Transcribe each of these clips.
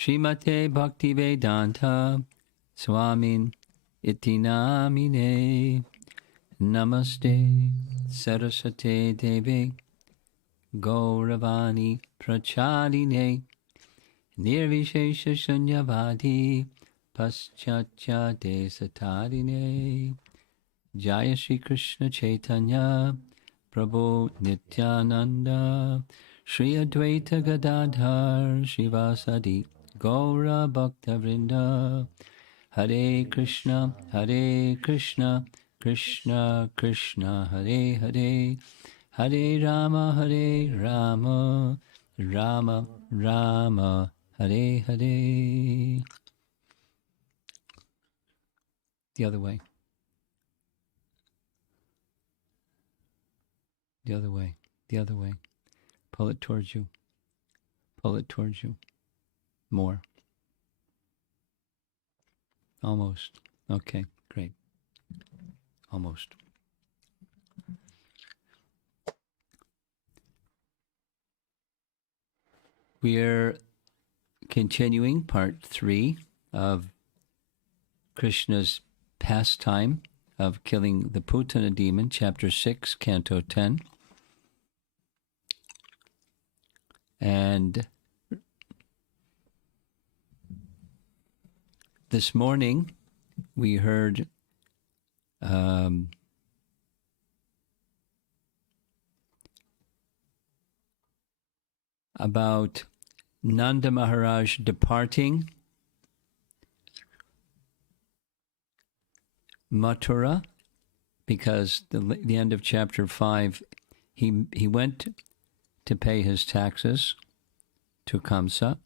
Srimate Bhaktivedanta Swamin Iti Namine. Namaste Saraswate Devi Gauravani Prachaline Nirvishesha Shunyavadi Paschatya Desatarine. Jaya Shri Krishna Chaitanya Prabhu Nityananda Shri Advaita Gadadhar Shivasadi Gaura Bhakta Vrinda. Hare Krishna, Krishna Krishna, Hare Hare, Hare Rama, Rama Rama, Hare Hare. The other way. The other way. The other way. Pull it towards you. Pull it towards you. More. Almost. Okay, great. Almost. We're continuing part 3 of Krishna's pastime of killing the Putana demon, chapter 6, canto 10. And this morning we heard about Nanda Maharaj departing Mathura, because the end of chapter 5, he went to pay his taxes to Kamsa.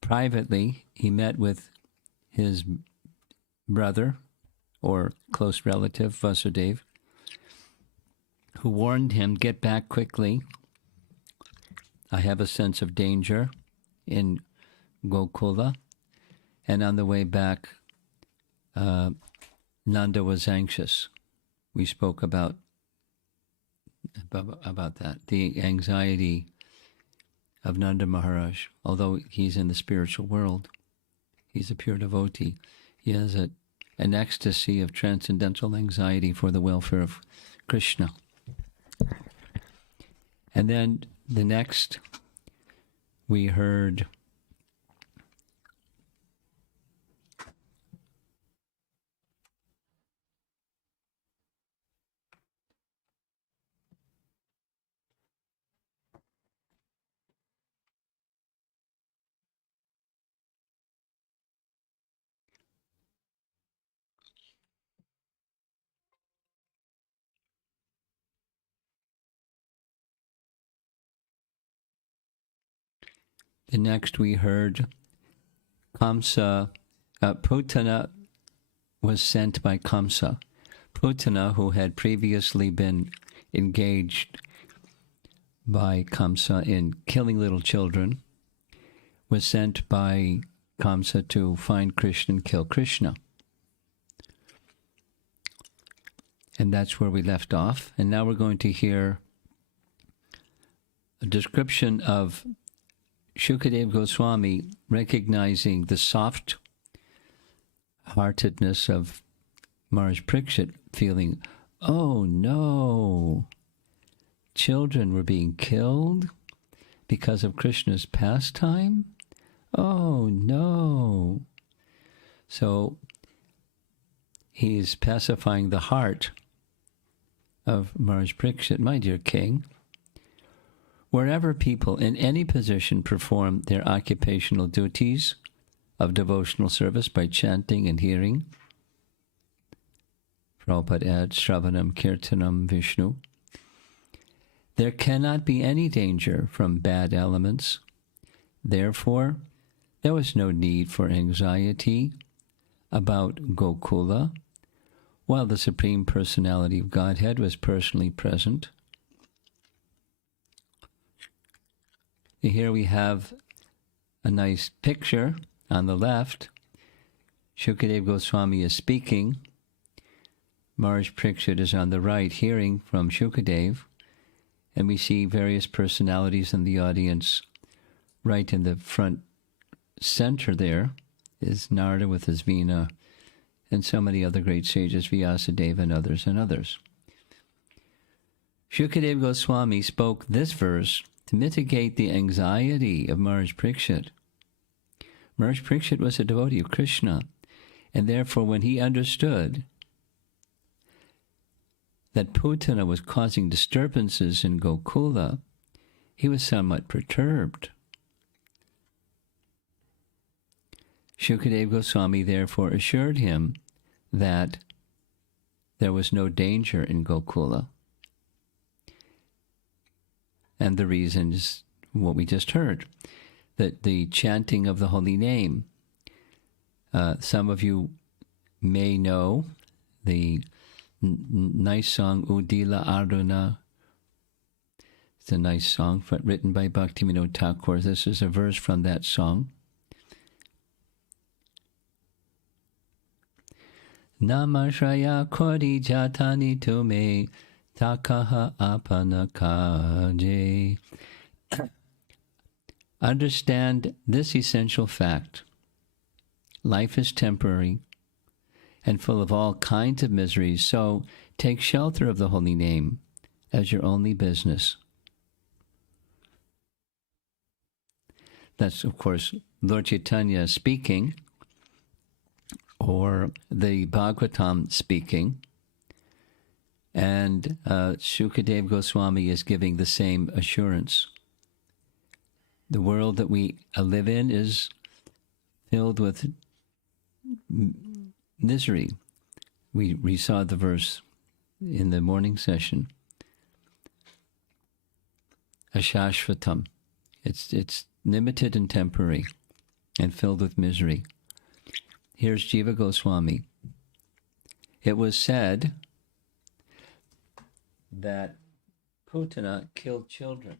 Privately, he met with his brother or close relative, Vasudeva, who warned him, get back quickly. I have a sense of danger in Gokula. And on the way back, Nanda was anxious. We spoke about that, the anxiety of Nanda Maharaj. Although he's in the spiritual world, he's a pure devotee. He has an ecstasy of transcendental anxiety for the welfare of Krishna. And then the next, we heard Kamsa, Putana was sent by Kamsa. Putana, who had previously been engaged by Kamsa in killing little children, was sent by Kamsa to find Krishna and kill Krishna. And that's where we left off. And now we're going to hear a description of Shukadeva Goswami recognizing the soft-heartedness of Maharaj Parikshit, feeling, oh no, children were being killed because of Krishna's pastime? Oh no. So he's pacifying the heart of Maharaj Parikshit. My dear king, wherever people in any position perform their occupational duties of devotional service by chanting and hearing, Prabhupada adds, Shravanam Kirtanam Vishnu, there cannot be any danger from bad elements. Therefore, there was no need for anxiety about Gokula, while the Supreme Personality of Godhead was personally present. Here we have a nice picture on the left. Shukadeva Goswami is speaking. Maharaj Parikshit is on the right, hearing from Shukadeva. And we see various personalities in the audience right in the front center there is Narada with his Veena, and so many other great sages, Vyasadeva and others and others. Shukadeva Goswami spoke this verse to mitigate the anxiety of Maharaj Parikshit. Maharaj Parikshit was a devotee of Krishna, and therefore when he understood that Putana was causing disturbances in Gokula, he was somewhat perturbed. Shukadeva Goswami therefore assured him that there was no danger in Gokula. And the reason is what we just heard, that the chanting of the holy name. Some of you may know the nice song, Udila Arduna. It's a nice song written by Bhaktivinoda Thakur. This is a verse from that song. Namashraya kori jatani tume takaha apanakaje. Understand this essential fact. Life is temporary and full of all kinds of miseries, so take shelter of the holy name as your only business. That's, of course, Lord Chaitanya speaking, or the Bhagavatam speaking, and Shukadeva Goswami is giving the same assurance. The world that we live in is filled with misery. We saw the verse in the morning session. Ashashvatam. It's limited and temporary and filled with misery. Here's Jiva Goswami. It was said that Putana killed children.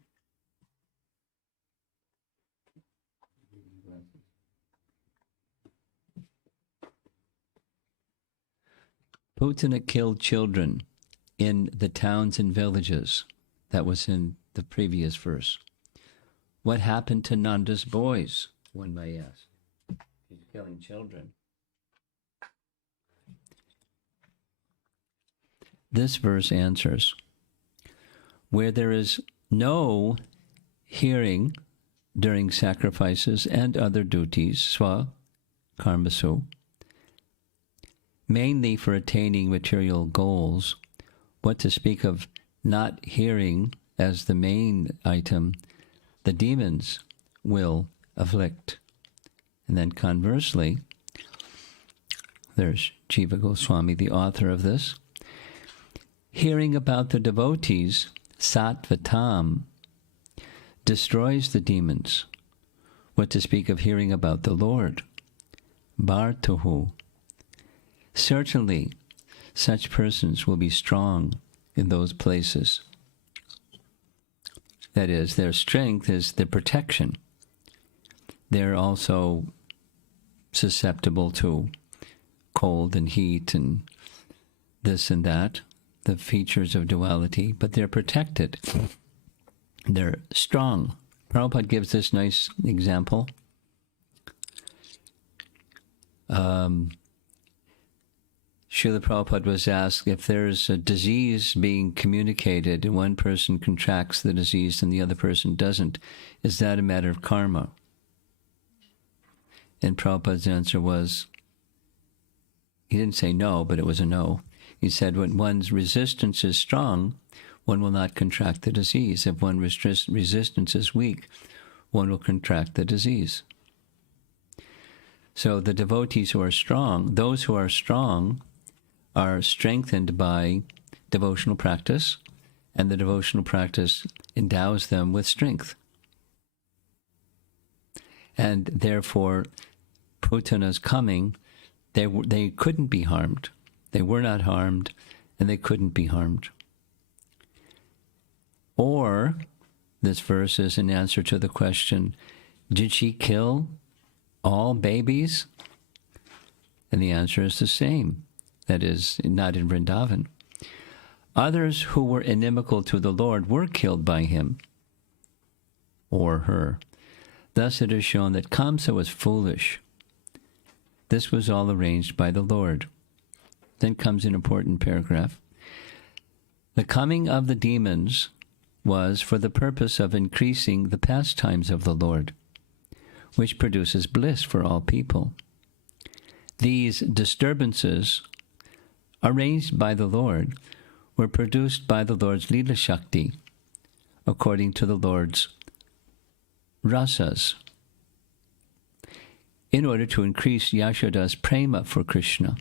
Putana killed children in the towns and villages. That was in the previous verse. What happened to Nanda's boys, one may ask? He's killing children. This verse answers, where there is no hearing during sacrifices and other duties, swa, karmasu, mainly for attaining material goals, what to speak of not hearing as the main item, the demons will afflict. And then conversely, there's Jiva Goswami, the author of this, hearing about the devotees, sattvatam, destroys the demons. What to speak of hearing about the Lord, bhartuhu. Certainly, such persons will be strong in those places. That is, their strength is the protection. They're also susceptible to cold and heat and this and that, the features of duality, but they're protected. They're strong. Prabhupada gives this nice example. Srila Prabhupada was asked if there's a disease being communicated and one person contracts the disease and the other person doesn't, is that a matter of karma? And Prabhupada's answer was, he didn't say no, but it was a no. He said when one's resistance is strong, one will not contract the disease. If one's resistance is weak, one will contract the disease. So the devotees who are strong, those who are strong, are strengthened by devotional practice, and the devotional practice endows them with strength. And therefore, Putana's coming, they couldn't be harmed. They were not harmed, and they couldn't be harmed. Or, this verse is an answer to the question, did she kill all babies? And the answer is the same. That is, not in Vrindavan. Others who were inimical to the Lord were killed by him or her. Thus it is shown that Kamsa was foolish. This was all arranged by the Lord. Then comes an important paragraph. The coming of the demons was for the purpose of increasing the pastimes of the Lord, which produces bliss for all people. These disturbances, arranged by the Lord, were produced by the Lord's Lila Shakti, according to the Lord's rasas, in order to increase Yashoda's prema for Krishna.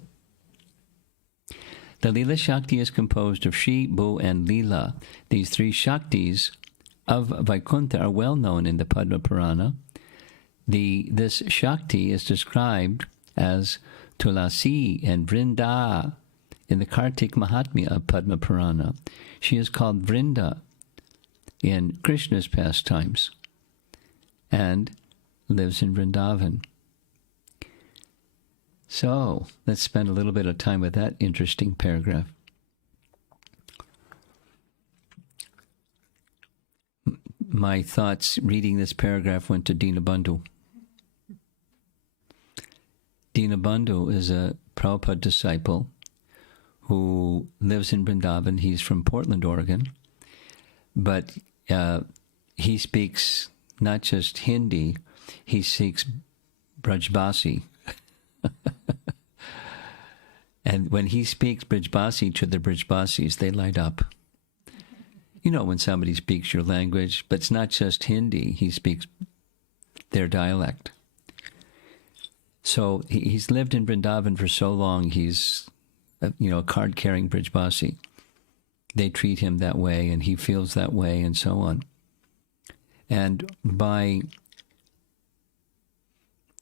The Lila Shakti is composed of Shri, Bhu, and Lila. These three Shaktis of Vaikuntha are well known in the Padma Purana. This Shakti is described as Tulasi and Vrinda in the Kartik Mahatmya of Padma Purana. She is called Vrinda in Krishna's pastimes and lives in Vrindavan. So, let's spend a little bit of time with that interesting paragraph. My thoughts reading this paragraph went to Dinabandhu. Dinabandhu is a Prabhupada disciple who lives in Vrindavan. He's from Portland, Oregon. But he speaks not just Hindi, he speaks Brajbasi. And when he speaks Brijbasi to the Brijbasis, they light up. You know when somebody speaks your language, but it's not just Hindi, he speaks their dialect. So he's lived in Vrindavan for so long, he's a card-carrying Brijbasi. They treat him that way, and he feels that way, and so on. And by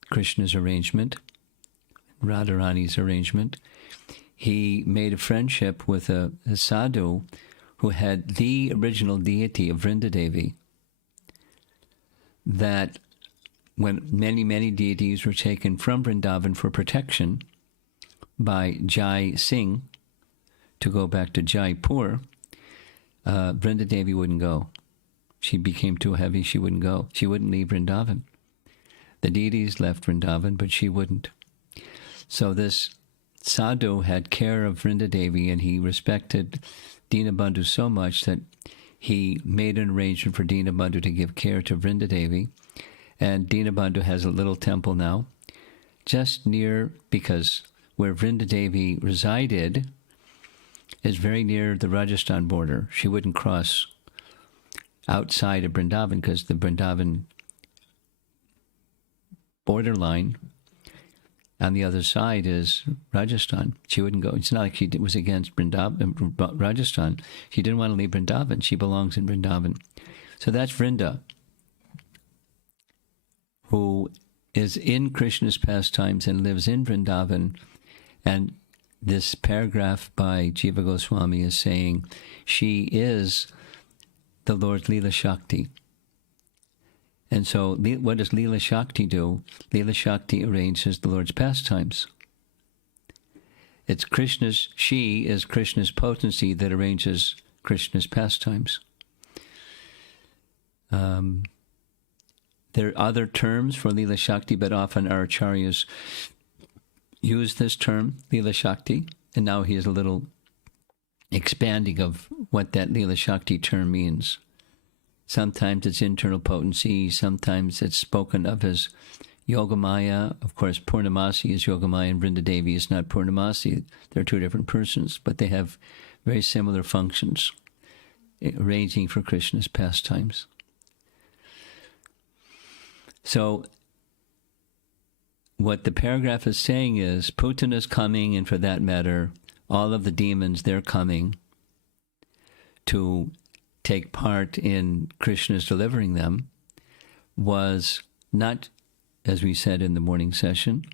Krishna's arrangement, Radharani's arrangement, he made a friendship with a sadhu who had the original deity of Vrindadevi, that when many, many deities were taken from Vrindavan for protection by Jai Singh to go back to Jaipur, Vrindadevi wouldn't go. She became too heavy, she wouldn't go. She wouldn't leave Vrindavan. The deities left Vrindavan, but she wouldn't. So this sadhu had care of Vrindadevi, and he respected Dinabandhu so much that he made an arrangement for Dinabandhu to give care to Vrindadevi. And Dinabandhu has a little temple now, just near, because where Vrindadevi resided is very near the Rajasthan border. She wouldn't cross outside of Vrindavan because the Vrindavan borderline on the other side is Rajasthan. She wouldn't go. It's not like she was against Rajasthan. She didn't want to leave Vrindavan. She belongs in Vrindavan. So that's Vrinda, who is in Krishna's pastimes and lives in Vrindavan. And this paragraph by Jiva Goswami is saying she is the Lord's Lila Shakti. And so what does Lila Shakti do? Lila Shakti arranges the Lord's pastimes. She is Krishna's potency that arranges Krishna's pastimes. There are other terms for Lila Shakti, but often our acharyas use this term, Lila Shakti, and now he is a little expanding of what that Lila Shakti term means. Sometimes it's internal potency, sometimes it's spoken of as Yogamaya. Of course, Purnamasi is Yogamaya and Vrindadevi is not Purnamasi. They're two different persons, but they have very similar functions, arranging for Krishna's pastimes. So what the paragraph is saying is Putana is coming, and for that matter, all of the demons, they're coming to take part in Krishna's delivering them, was not, as we said in the morning session,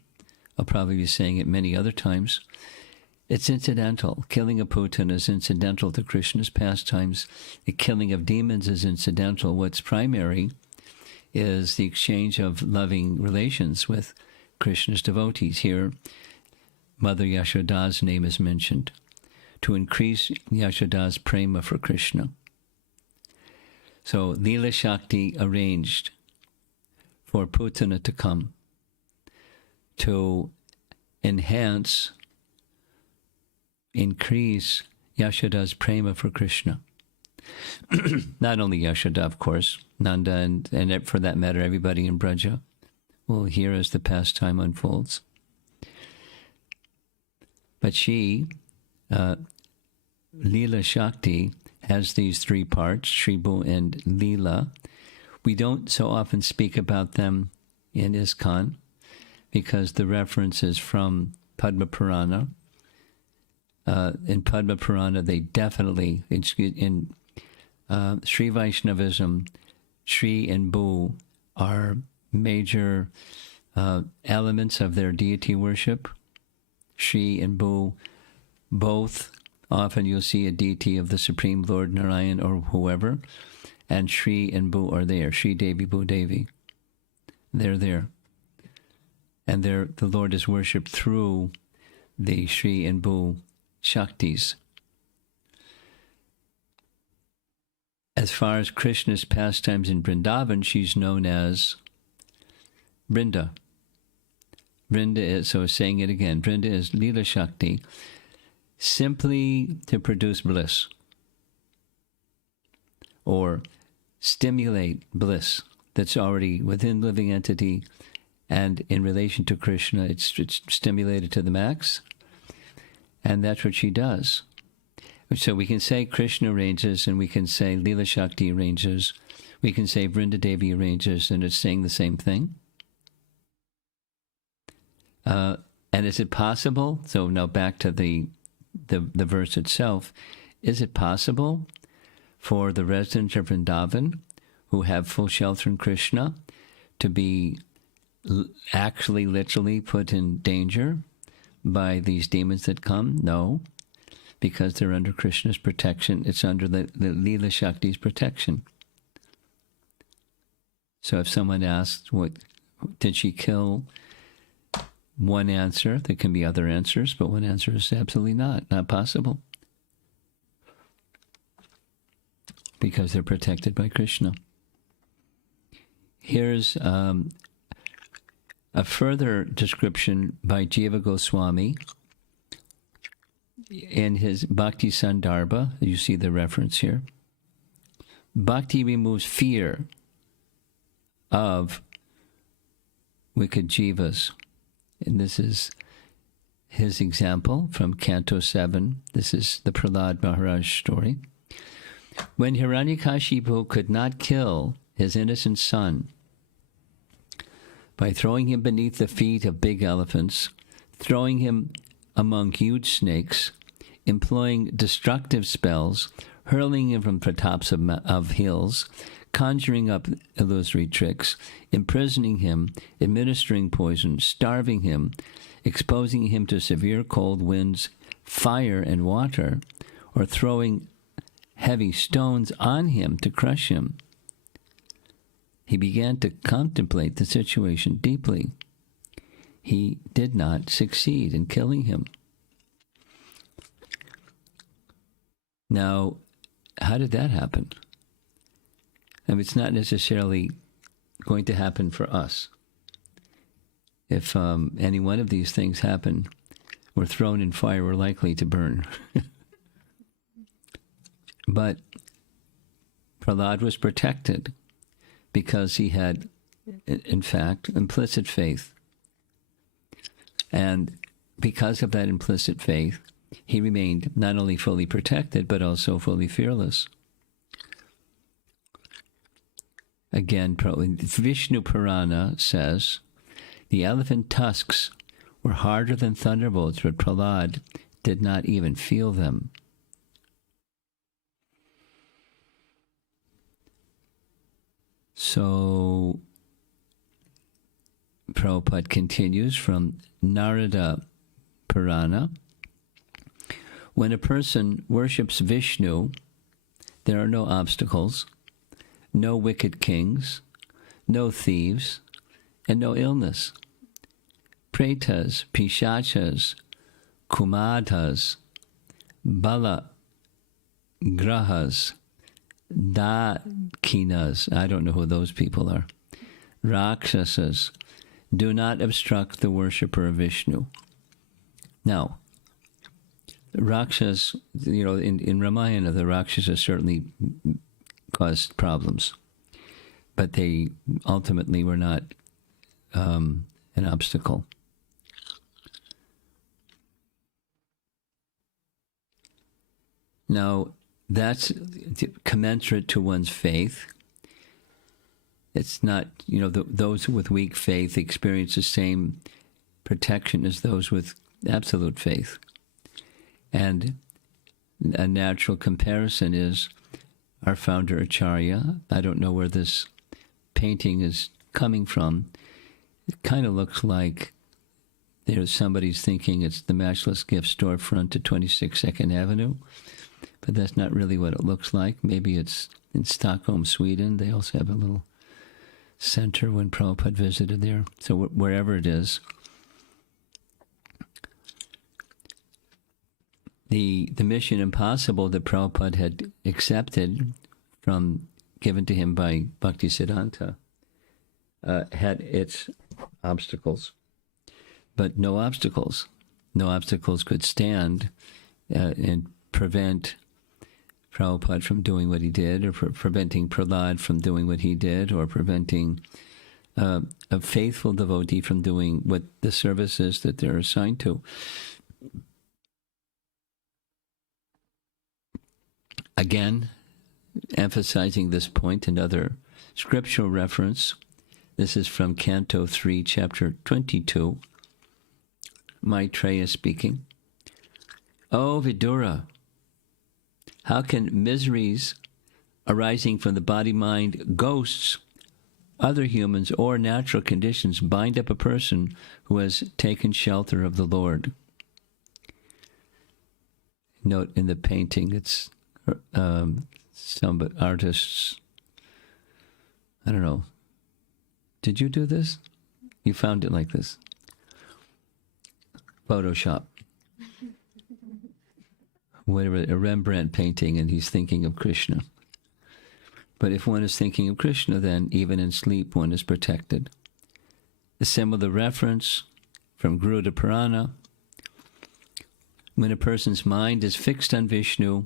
I'll probably be saying it many other times, it's incidental. Killing of Putana is incidental to Krishna's pastimes. The killing of demons is incidental. What's primary is the exchange of loving relations with Krishna's devotees. Here, Mother Yashoda's name is mentioned, to increase Yashoda's prema for Krishna. So Lila Shakti arranged for Putana to come, to enhance, increase Yashoda's prema for Krishna. Not only Yashoda, of course, Nanda, and for that matter, everybody in Braja will hear as the pastime unfolds. But she, Lila Shakti, has these three parts, Shribu and Lila. We don't so often speak about them in ISKCON because the reference is from Padma Purana. In Padma Purana, they definitely, in Sri Vaishnavism, Shri and Bu are major elements of their deity worship. Shri and Bu, both, often you'll see a deity of the Supreme Lord Narayan or whoever, and Shri and Bu are there. Shri Devi, Bu Devi. They're there. And the Lord is worshipped through the Shri and Bu Shaktis. As far as Krishna's pastimes in Vrindavan, she's known as Vrinda. Vrinda is, so saying it again, Vrinda is Lila Shakti, simply to produce bliss or stimulate bliss that's already within living entity, and in relation to Krishna, it's stimulated to the max, and that's what she does. So we can say Krishna arranges, and we can say Lila Shakti arranges, we can say Vrinda Devi arranges, and it's saying the same thing. And is it possible? So now back to the verse itself. Is it possible for the residents of Vrindavan who have full shelter in Krishna to be actually literally put in danger by these demons that come? No, because they're under Krishna's protection. It's under the Lila Shakti's protection. So if someone asks, what did she kill? One answer, there can be other answers, but one answer is absolutely not possible. Because they're protected by Krishna. Here's a further description by Jiva Goswami in his Bhakti Sandarbha. You see the reference here. Bhakti removes fear of wicked jivas. And this is his example from Canto 7. This is the Prahlad Maharaj story. When Hiranyakashipu could not kill his innocent son by throwing him beneath the feet of big elephants, throwing him among huge snakes, employing destructive spells, hurling him from the tops of hills, conjuring up illusory tricks, imprisoning him, administering poison, starving him, exposing him to severe cold winds, fire and water, or throwing heavy stones on him to crush him. He began to contemplate the situation deeply. He did not succeed in killing him. Now, how did that happen? I mean, it's not necessarily going to happen for us. If any one of these things happen, we're thrown in fire, we're likely to burn. But Prahlad was protected because he had, in fact, implicit faith. And because of that implicit faith, he remained not only fully protected, but also fully fearless. Again, Vishnu Purana says, the elephant tusks were harder than thunderbolts, but Prahlad did not even feel them. So, Prabhupada continues from Narada Purana. When a person worships Vishnu, there are no obstacles, no wicked kings, no thieves, and no illness. Pretas, Pishachas, Kumadhas, Bala, Grahas, Dakinas, I don't know who those people are. Rakshasas do not obstruct the worshipper of Vishnu. Now, Rakshas, in Ramayana, the Rakshasas certainly caused problems, but they ultimately were not an obstacle. Now, that's commensurate to one's faith. It's not, those with weak faith experience the same protection as those with absolute faith. And a natural comparison is our founder Acharya. I don't know where this painting is coming from. It kind of looks like somebody's thinking it's the Matchless Gift storefront at 26 2nd Avenue, but that's not really what it looks like. Maybe it's in Stockholm, Sweden. They also have a little center when Prabhupada visited there. So wherever it is, the Mission Impossible that Prabhupada had accepted given to him by Bhaktisiddhanta had its obstacles, but no obstacles could stand and prevent Prabhupada from doing what he did, or preventing Prahlad from doing what he did, or preventing a faithful devotee from doing what the service is that they're assigned to. Again, emphasizing this point, another scriptural reference. This is from Canto 3, Chapter 22. Maitreya speaking. O Vidura, how can miseries arising from the body-mind, ghosts, other humans, or natural conditions bind up a person who has taken shelter of the Lord? Note in the painting, it's some artists, I don't know. Did you do this? You found it like this. Photoshop. Whatever, a Rembrandt painting, and he's thinking of Krishna. But if one is thinking of Krishna, then even in sleep one is protected. A similar reference from Garuda Purana. When a person's mind is fixed on Vishnu,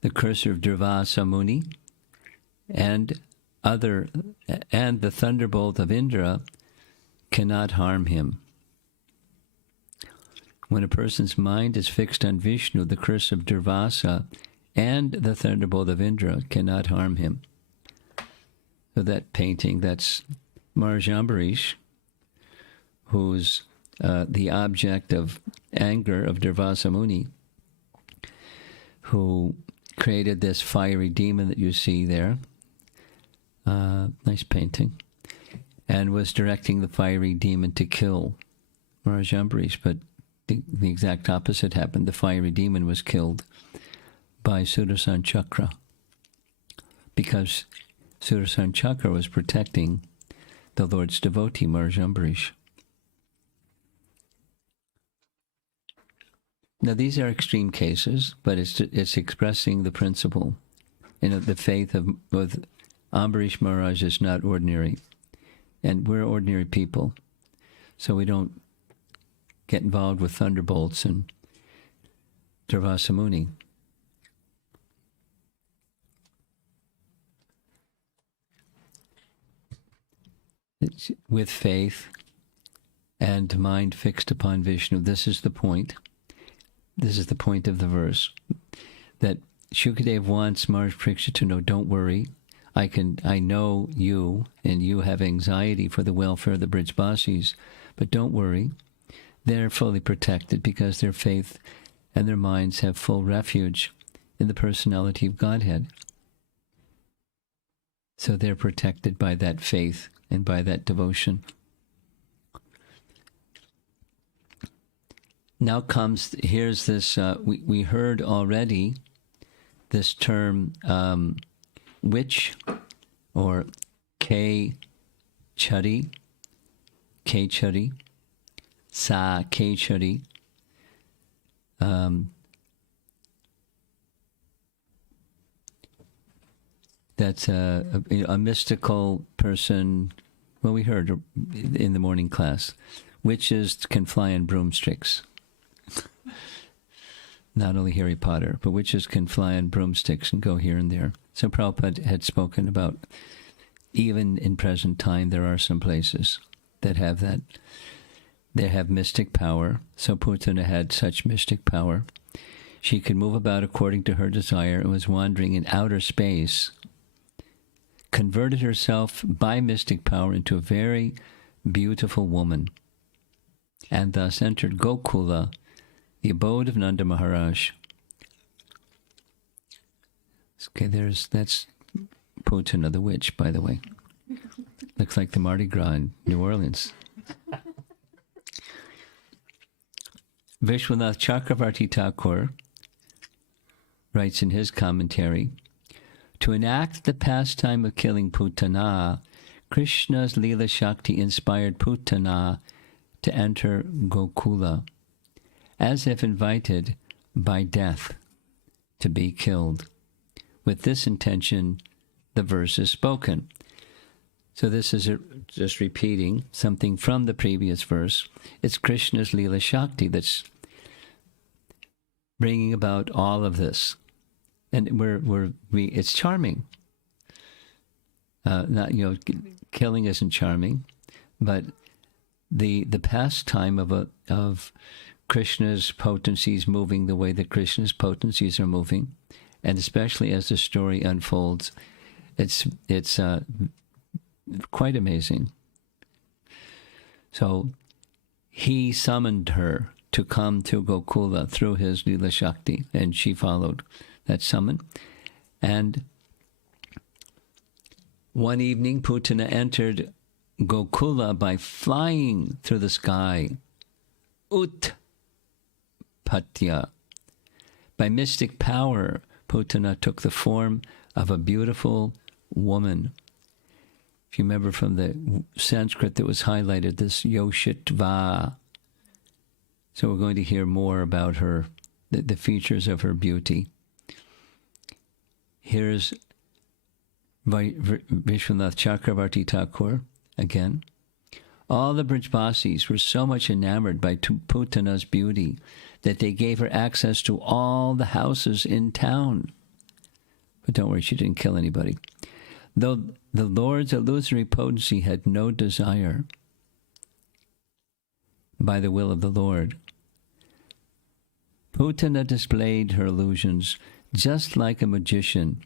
the cursor of Durvasa Muni, and the thunderbolt of Indra cannot harm him. When a person's mind is fixed on Vishnu, the curse of Durvasa and the thunderbolt of Indra cannot harm him. So that painting, that's Maharaj Ambarish, who's the object of anger of Durvasa Muni, who created this fiery demon that you see there. Nice painting. And was directing the fiery demon to kill Maharaj Ambarish, but the exact opposite happened. The fiery demon was killed by Sudarshan Chakra, because Sudarshan Chakra was protecting the Lord's devotee, Maharaj Ambarish. Now, these are extreme cases, but it's expressing the principle. The faith of Ambarish Maharaj is not ordinary, and we're ordinary people, so we don't get involved with thunderbolts and Durvasa Muni. It's with faith and mind fixed upon Vishnu. This is the point. This is the point of the verse, that Shukadev wants Maharaj Parikshit to know, don't worry, I know you, and you have anxiety for the welfare of the Brijbasis, but don't worry, they're fully protected because their faith and their minds have full refuge in the personality of Godhead. So they're protected by that faith and by that devotion. Now here's this, we heard already this term, witch, or K-chari, Sa K-chari. That that's a mystical person. Well, we heard in the morning class, witches can fly on broomsticks. Not only Harry Potter, but witches can fly on broomsticks and go here and there. So Prabhupada had spoken about, even in present time, there are some places that have that. They have mystic power. So Putana had such mystic power. She could move about according to her desire and was wandering in outer space, converted herself by mystic power into a very beautiful woman, and thus entered Gokula, the abode of Nanda Maharaj. Okay, that's Putana the witch, by the way. Looks like the Mardi Gras in New Orleans. Vishwanath Chakravarti Thakur writes in his commentary, to enact the pastime of killing Putana, Krishna's Lila Shakti inspired Putana to enter Gokula, as if invited by death to be killed. With this intention, the verse is spoken. So this is just repeating something from the previous verse. It's Krishna's Lila Shakti that's bringing about all of this. And it's charming. Not killing isn't charming, but the pastime of Krishna's potencies moving the way that Krishna's potencies are moving, and especially as the story unfolds, it's quite amazing. So he summoned her to come to Gokula through his Lila Shakti, and she followed that summon. And one evening, Putana entered Gokula by flying through the sky. Utpatya. By mystic power, Putana took the form of a beautiful woman. If you remember from the Sanskrit that was highlighted, this Yoshitva. So we're going to hear more about her, the features of her beauty. Here's Vishwanath Chakravarti Thakur again. All the Brajbasis were so much enamored by Putana's beauty that they gave her access to all the houses in town. But don't worry, she didn't kill anybody. Though the Lord's illusory potency had no desire, by the will of the Lord, Putana displayed her illusions just like a magician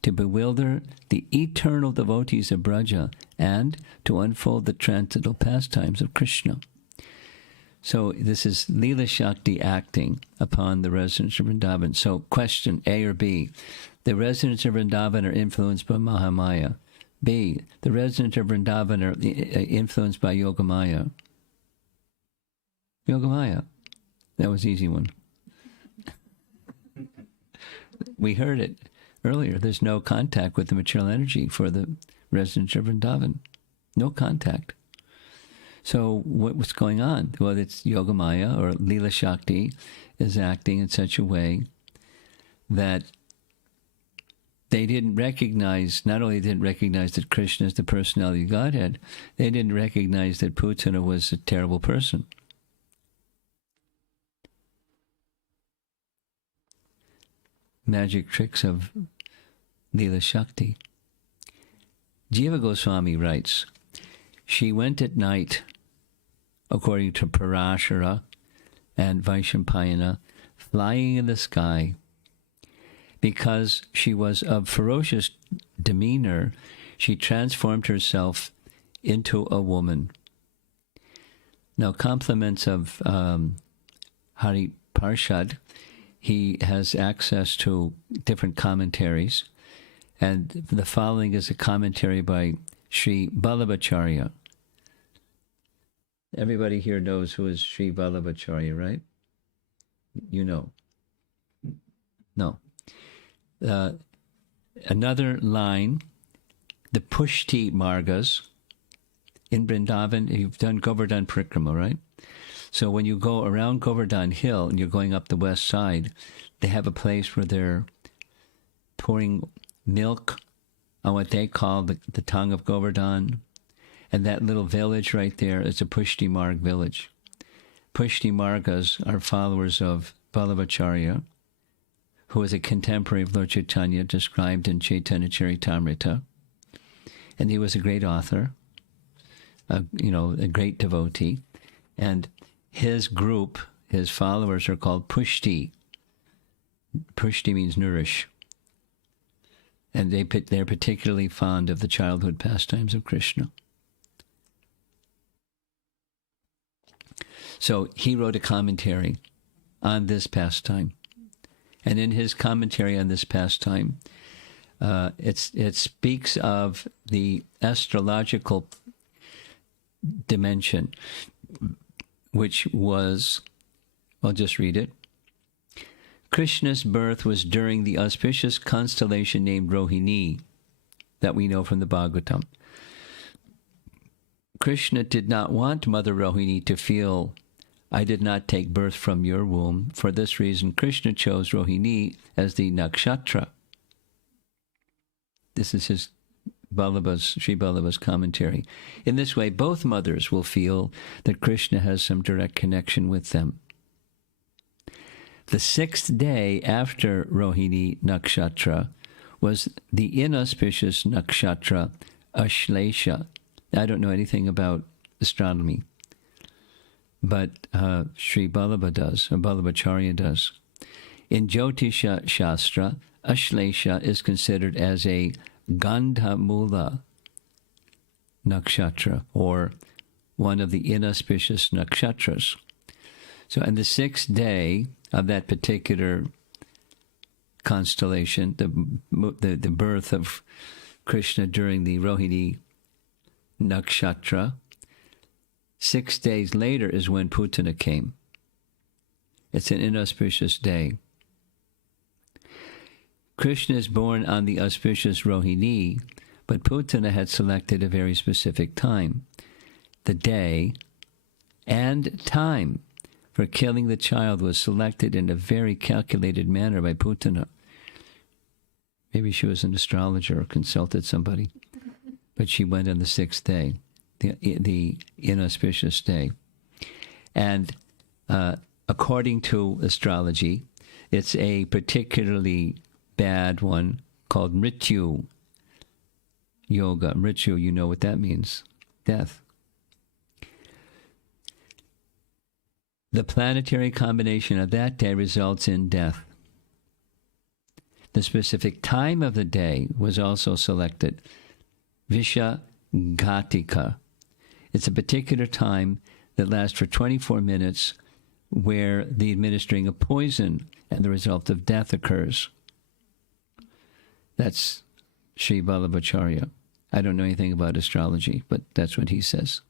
to bewilder the eternal devotees of Braja and to unfold the transcendental pastimes of Krishna. So this is Lila Shakti acting upon the residents of Vrindavan. So question A or B, the residents of Vrindavan are influenced by Mahamaya. B, the residents of Vrindavan are influenced by Yogamaya. Yogamaya. That was an easy one. We heard it earlier. There's no contact with the material energy for the residents of Vrindavan. No contact. So what's going on? Well, it's Yogamaya, or Lila Shakti, is acting in such a way that they didn't recognize, not only didn't recognize that Krishna is the personality of Godhead, they didn't recognize that Putana was a terrible person. Magic tricks of Lila Shakti. Jiva Goswami writes, she went at night, according to Parashara and Vaishampayana, flying in the sky. Because she was of ferocious demeanor, she transformed herself into a woman. Now, compliments of Hari Parshad, he has access to different commentaries, and the following is a commentary by Sri Vallabhacharya. Everybody here knows who is Sri Vallabhacharya, right? You know. No. Another line, the Pushti Margas in Vrindavan, you've done Govardhan Parikrama, right? So when you go around Govardhan Hill and you're going up the west side, they have a place where they're pouring milk on what they call the tongue of Govardhan. And that little village right there is a Pushti Marg village. Pushti Margas are followers of Vallabhacharya, who was a contemporary of Lord Chaitanya, described in Chaitanya Charitamrita. And he was a great author, a great devotee. And his group, his followers, are called Pushti. Pushti means nourish. And they're particularly fond of the childhood pastimes of Krishna. So he wrote a commentary on this pastime. And in his commentary on this pastime, it speaks of the astrological dimension, which was, I'll just read it. Krishna's birth was during the auspicious constellation named Rohini, that we know from the Bhagavatam. Krishna did not want Mother Rohini to feel, I did not take birth from your womb. For this reason, Krishna chose Rohini as the nakshatra. This is Sri Vallabha's commentary. In this way, both mothers will feel that Krishna has some direct connection with them. The 6th day after Rohini Nakshatra was the inauspicious Nakshatra Ashlesha. I don't know anything about astronomy, but Sri Vallabha does, or Vallabhacharya does. In Jyotisha Shastra, Ashlesha is considered as a Gandhamula Nakshatra, or one of the inauspicious nakshatras. So on the 6th day of that particular constellation, the birth of Krishna during the Rohini Nakshatra, 6 days later is when Putana came. It's an inauspicious day. Krishna is born on the auspicious Rohini, but Putana had selected a very specific time. The day and time for killing the child was selected in a very calculated manner by Putana. Maybe she was an astrologer or consulted somebody, but she went on the 6th day, the inauspicious day. And according to astrology, it's a particularly bad one called Mrityu Yoga. Mrityu, you know what that means. Death. The planetary combination of that day results in death. The specific time of the day was also selected. Visha Ghatika. It's a particular time that lasts for 24 minutes where the administering of poison and the result of death occurs. That's Sri Vallabhacharya. I don't know anything about astrology, but that's what he says.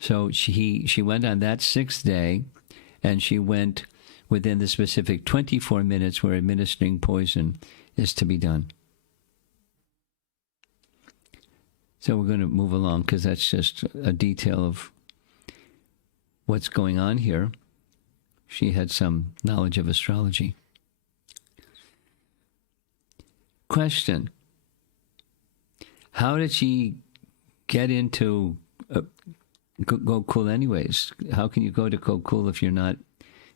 So she went on that 6th day, and she went within the specific 24 minutes where administering poison is to be done. So we're going to move along because that's just a detail of what's going on here. She had some knowledge of astrology. Question. How did she get into Gokula anyways? How can you go to Gokula if you're not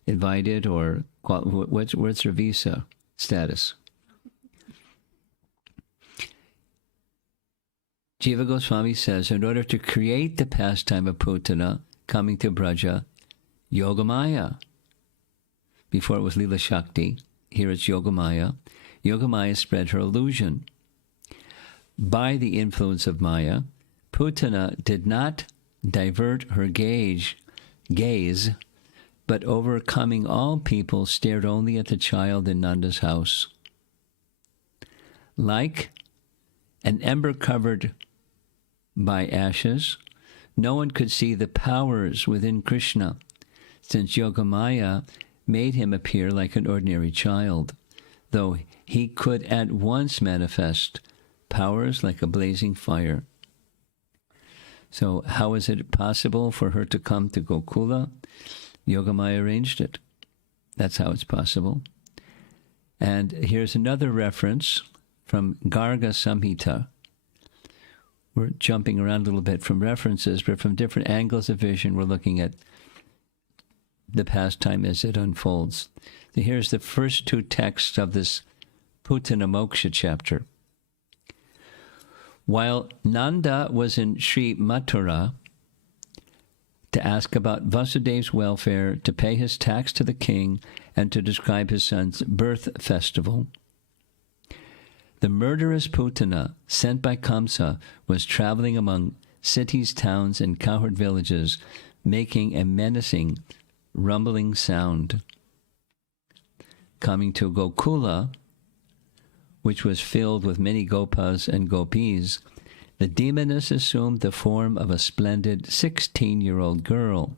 invited, or what's her visa status? Jiva Goswami says, in order to create the pastime of Putana coming to Braja, Yogamaya, before it was Lila Shakti, here it's Yogamaya. Yogamaya spread her illusion. By the influence of Maya, Putana did not divert her gaze, but overcoming all people, stared only at the child in Nanda's house. Like an ember covered by ashes, no one could see the powers within Krishna, since Yogamaya made him appear like an ordinary child, though he could at once manifest powers like a blazing fire. So how is it possible for her to come to Gokula? Yogamaya arranged it. That's how it's possible. And here's another reference from Garga Samhita. We're jumping around a little bit from references, but from different angles of vision, we're looking at the pastime as it unfolds. So here's the first two texts of this Putana Moksha chapter. While Nanda was in Sri Mathura to ask about Vasudev's welfare, to pay his tax to the king, and to describe his son's birth festival, the murderous Putana, sent by Kamsa, was traveling among cities, towns, and cowherd villages, making a menacing, rumbling sound. Coming to Gokula, which was filled with many gopas and gopis, the demoness assumed the form of a splendid 16-year-old girl.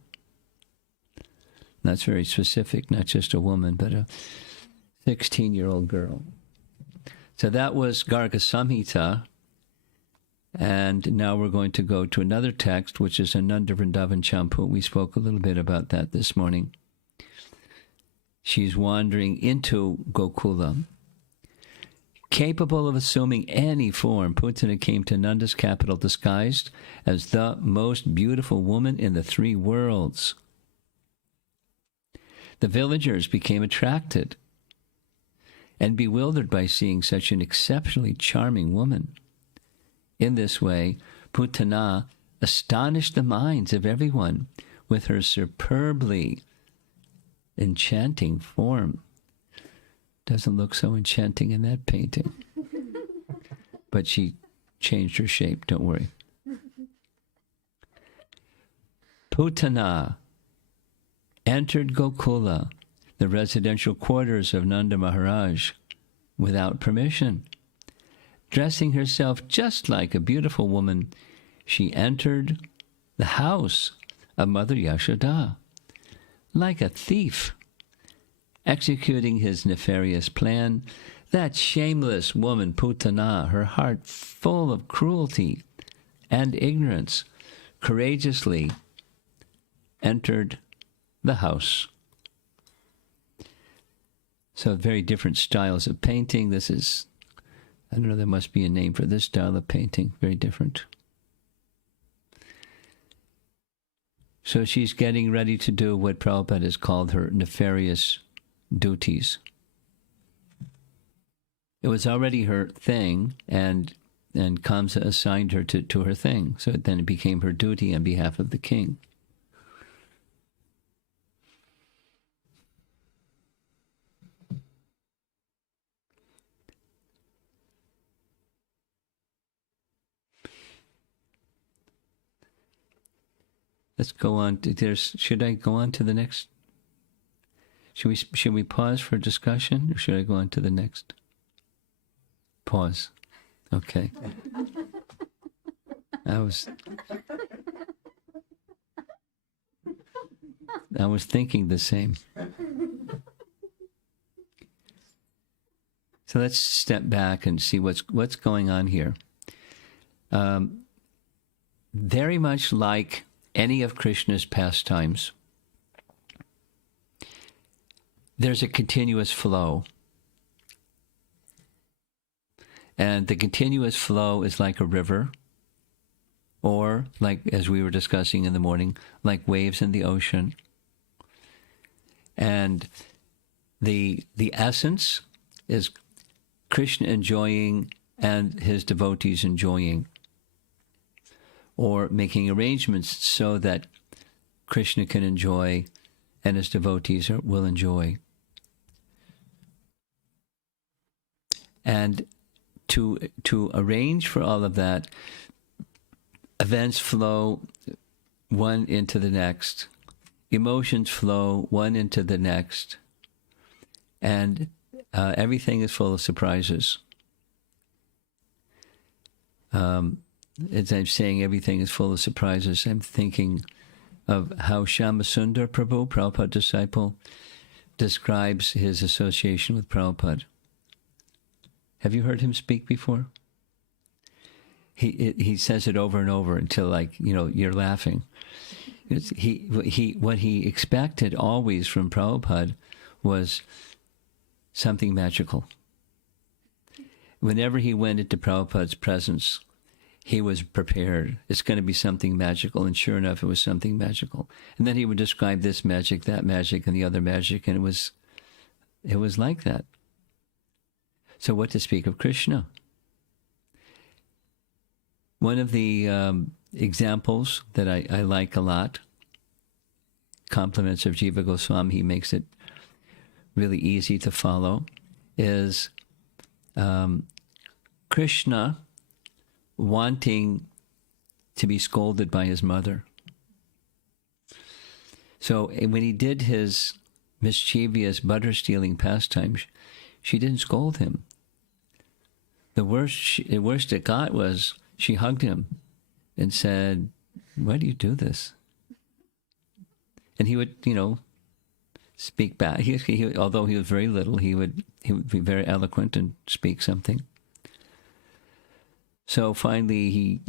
That's very specific, not just a woman, but a 16-year-old girl. So that was Garga Samhita, and now we're going to go to another text, which is Ananda Vrindavan Champu. We spoke a little bit about that this morning. She's wandering into Gokula. Capable of assuming any form, Putana came to Nanda's capital disguised as the most beautiful woman in the three worlds. The villagers became attracted and bewildered by seeing such an exceptionally charming woman. In this way, Putana astonished the minds of everyone with her superbly enchanting form. Doesn't look so enchanting in that painting. But she changed her shape, don't worry. Putana entered Gokula, the residential quarters of Nanda Maharaj, without permission. Dressing herself just like a beautiful woman, she entered the house of Mother Yashoda, like a thief, executing his nefarious plan. That shameless woman, Putana, her heart full of cruelty and ignorance, courageously entered the house. So very different styles of painting. This is, I don't know, there must be a name for this style of painting. Very different. So she's getting ready to do what Prabhupada has called her nefarious duties. It was already her thing, and Kamsa assigned her to her thing. So then it became her duty on behalf of the king. Let's go on. Should I go on to the next? Should we pause for discussion, or should I go on to the next? Pause. Okay. I was thinking the same. So let's step back and see what's going on here. Very much like any of Krishna's pastimes, there's a continuous flow. And the continuous flow is like a river, or like, as we were discussing in the morning, like waves in the ocean. And the essence is Krishna enjoying and his devotees enjoying, or making arrangements so that Krishna can enjoy and his devotees will enjoy. And to arrange for all of that, events flow one into the next, emotions flow one into the next, and everything is full of surprises. As I'm saying, everything is full of surprises. I'm thinking of how Shyamasundar Prabhu, Prabhupada disciple, describes his association with Prabhupada. Have you heard him speak before? He says it over and over until, you're laughing. What he expected always from Prabhupada was something magical. whenever he went into Prabhupada's presence, he was prepared. It's going to be something magical. And sure enough, it was something magical. And then he would describe this magic, that magic, and the other magic. And it was like that. So what to speak of Krishna? One of the examples that I like a lot, compliments of Jiva Goswami, he makes it really easy to follow, is Krishna wanting to be scolded by his mother. So when he did his mischievous butter-stealing pastimes, she didn't scold him. The worst it got was she hugged him and said, "Why do you do this?" And he would, speak back. He, although he was very little, he would be very eloquent and speak something. So finally, he,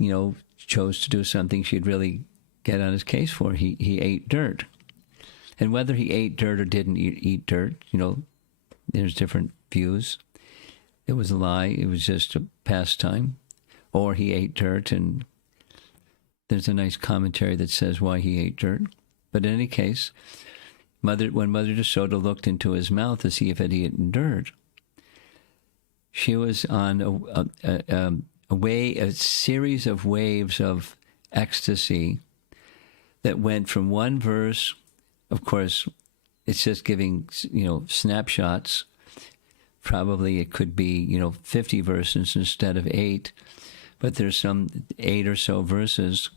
chose to do something she'd really get on his case for. He ate dirt. And whether he ate dirt or didn't eat dirt, there's different views. It was a lie. It was just a pastime. Or he ate dirt, and there's a nice commentary that says why he ate dirt. But in any case, when Mother Yasoda looked into his mouth to see if it had eaten dirt, she was on a series of waves of ecstasy that went from one verse. Of course, it's just giving, snapshots. Probably it could be, 50 verses instead of 8. But there's some 8 or so verses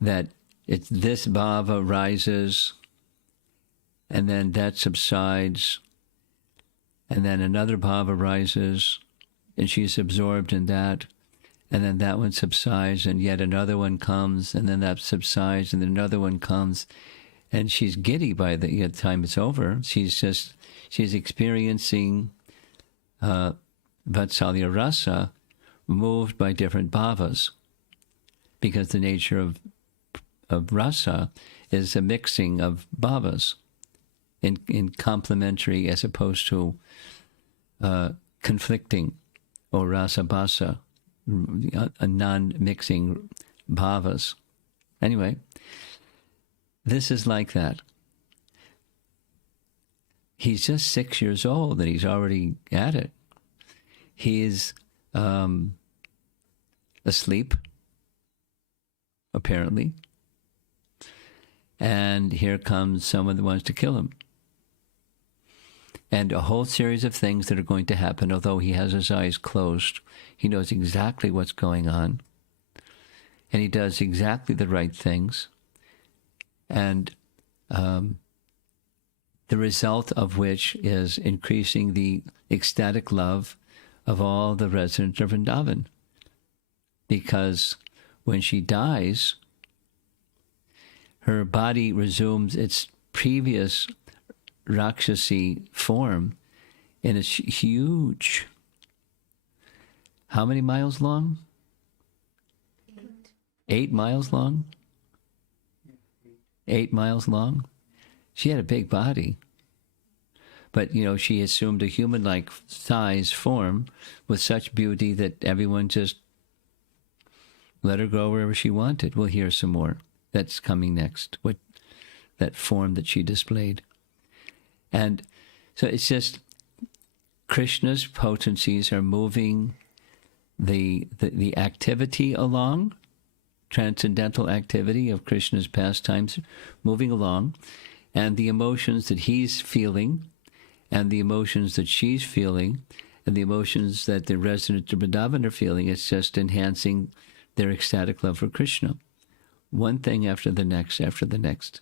that this bhava rises, and then that subsides, and then another bhava rises, and she's absorbed in that, and then that one subsides, and yet another one comes, and then that subsides, and then another one comes, and she's giddy by the time it's over. She's experiencing Vatsalya rasa, moved by different bhavas, because the nature of rasa is a mixing of bhavas in complementary as opposed to conflicting, or rasa basa, a non-mixing bhavas. Anyway, this is like that. He's just 6 years old and he's already at it. He's asleep, apparently. And here comes someone that wants to kill him. And a whole series of things that are going to happen, although he has his eyes closed. He knows exactly what's going on. And he does exactly the right things. And the result of which is increasing the ecstatic love of all the residents of Vrindavan. Because when she dies, her body resumes its previous Rakshasi form, and it's huge. How many miles long? 8 miles long? 8 miles long? She had a big body. But, she assumed a human-like size form with such beauty that everyone just let her go wherever she wanted. We'll hear some more. That's coming next, that form that she displayed. And so it's just Krishna's potencies are moving the activity along, transcendental activity of Krishna's pastimes, moving along, and the emotions that he's feeling, and the emotions that she's feeling, and the emotions that the residents of Vrindavan are feeling, it's just enhancing their ecstatic love for Krishna. One thing after the next, after the next.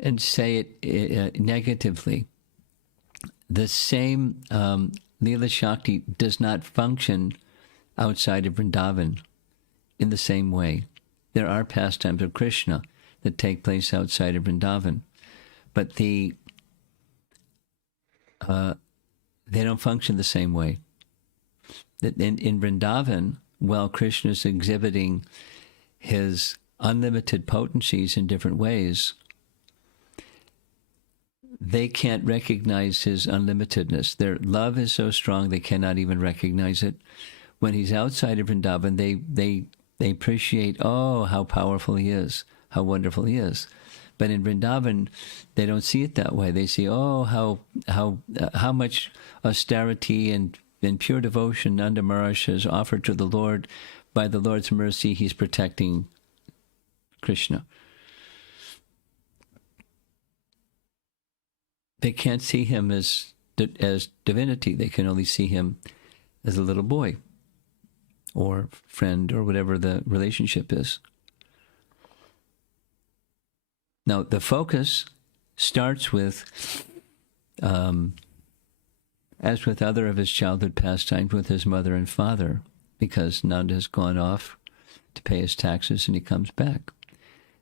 And say it negatively. The same Lila Shakti does not function outside of Vrindavan in the same way. There are pastimes of Krishna that take place outside of Vrindavan, but they don't function the same way. that in Vrindavan, while Krishna is exhibiting his unlimited potencies in different ways, they can't recognize his unlimitedness. Their love is so strong they cannot even recognize it. When he's outside of Vrindavan, they appreciate, oh, how powerful he is, how wonderful he is. But in Vrindavan, they don't see it that way. They see, oh, how much austerity and pure devotion Nanda Maharaj has offered to the Lord. By the Lord's mercy, he's protecting Krishna. They can't see him as divinity. They can only see him as a little boy or friend or whatever the relationship is. Now, the focus starts with, as with other of his childhood pastimes, with his mother and father, because Nanda has gone off to pay his taxes and he comes back.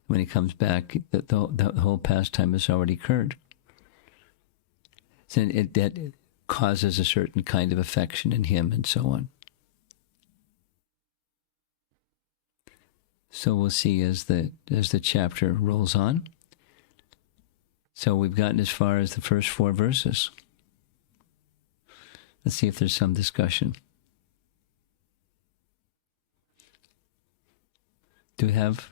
When he comes back, the whole pastime has already occurred. So that causes a certain kind of affection in him and so on. So we'll see as the chapter rolls on. So we've gotten as far as the first 4 verses. Let's see if there's some discussion. Do we have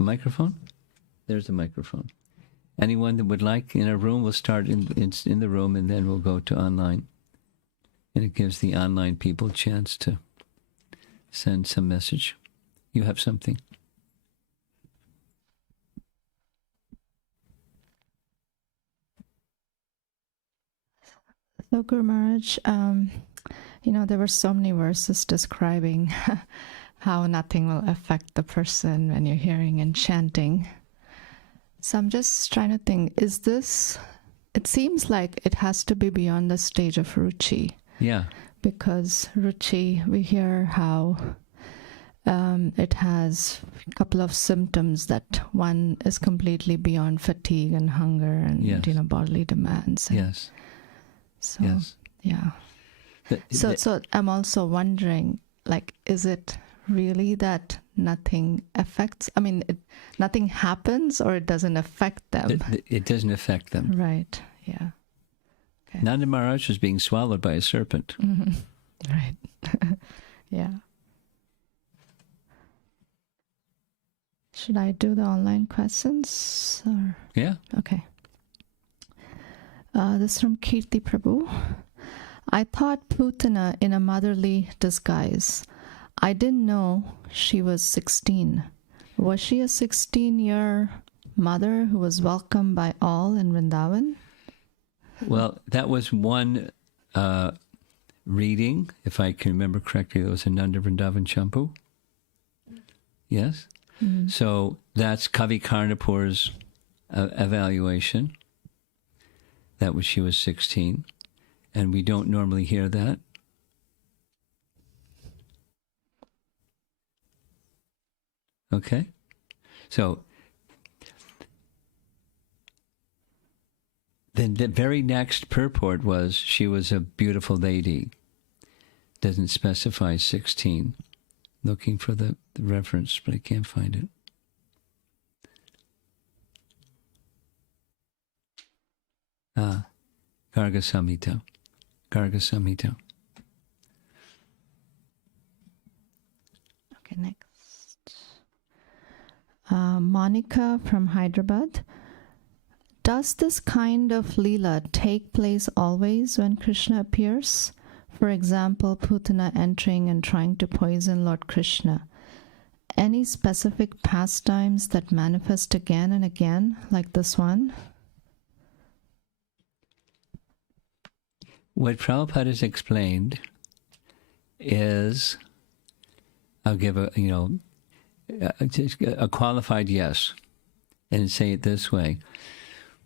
a microphone? There's a microphone. Anyone that would like in a room, we'll start in the room and then we'll go to online. And it gives the online people a chance to send some message. You have something? So Guru Maharaj, there were so many verses describing how nothing will affect the person when you're hearing and chanting. So I'm just trying to think, it seems like it has to be beyond the stage of ruchi. Yeah. Because ruchi, we hear how it has a couple of symptoms that one is completely beyond fatigue and hunger and, yes. bodily demands. Yes. So, yes. Yeah. So I'm also wondering, is it really that nothing affects, nothing happens or it doesn't affect them? It doesn't affect them. Right, yeah. Okay. Nanda Maharaj was being swallowed by a serpent. Mm-hmm. Right. Yeah. Should I do the online questions? Or? Yeah. Okay. This is from Kirti Prabhu. I thought Putana in a motherly disguise. I didn't know she was 16. Was she a 16-year mother who was welcomed by all in Vrindavan? Well, that was one reading, if I can remember correctly. It was in Nanda Vrindavan Champu. Yes? Mm-hmm. So that's Kavi Karnapur's evaluation. That was she was 16. And we don't normally hear that. Okay? So then the very next purport was she was a beautiful lady. Doesn't specify 16. Looking for the reference, but I can't find it. Garga Samhita. Garga Samhita. Okay, next. Monica from Hyderabad. Does this kind of Lila take place always when Krishna appears? For example, Putana entering and trying to poison Lord Krishna. Any specific pastimes that manifest again and again, like this one? What Prabhupada has explained is, I'll give a qualified yes, and say it this way.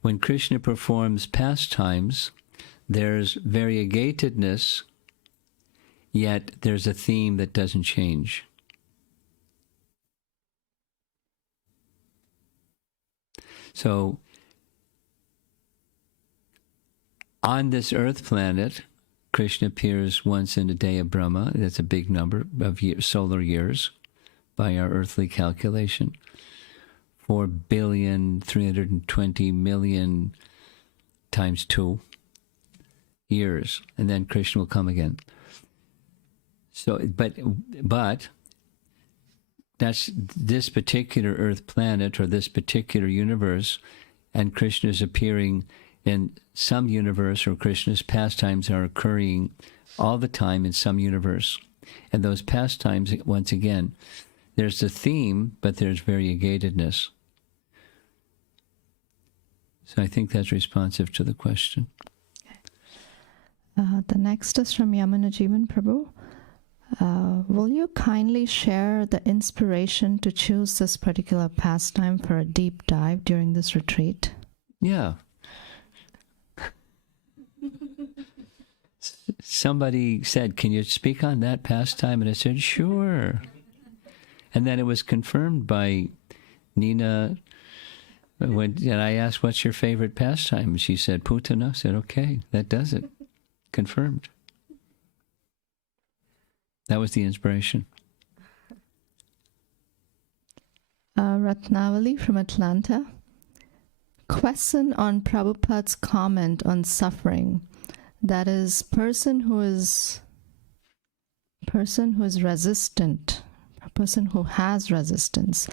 When Krishna performs pastimes, there's variegatedness, yet there's a theme that doesn't change. So, on this earth planet, Krishna appears once in a day of Brahma. That's a big number of solar years by our earthly calculation. 4,320,000,000 times 2 years, and then Krishna will come again. So, but that's this particular Earth planet or this particular universe, and Krishna is appearing in some universe, or Krishna's pastimes are occurring all the time in some universe. And those pastimes, once again, there's a theme, but there's variegatedness. So I think that's responsive to the question. The next is from Yamuna Jeevan Prabhu. Will you kindly share the inspiration to choose this particular pastime for a deep dive during this retreat? Yeah. Somebody said, can you speak on that pastime? And I said, sure. And then it was confirmed by Nina. And I asked, what's your favorite pastime? And she said, Putana. I said, okay, that does it. Confirmed. That was the inspiration. Ratnavali from Atlanta. Question on Prabhupada's comment on suffering. That is, person who is resistant, a person who has resistance,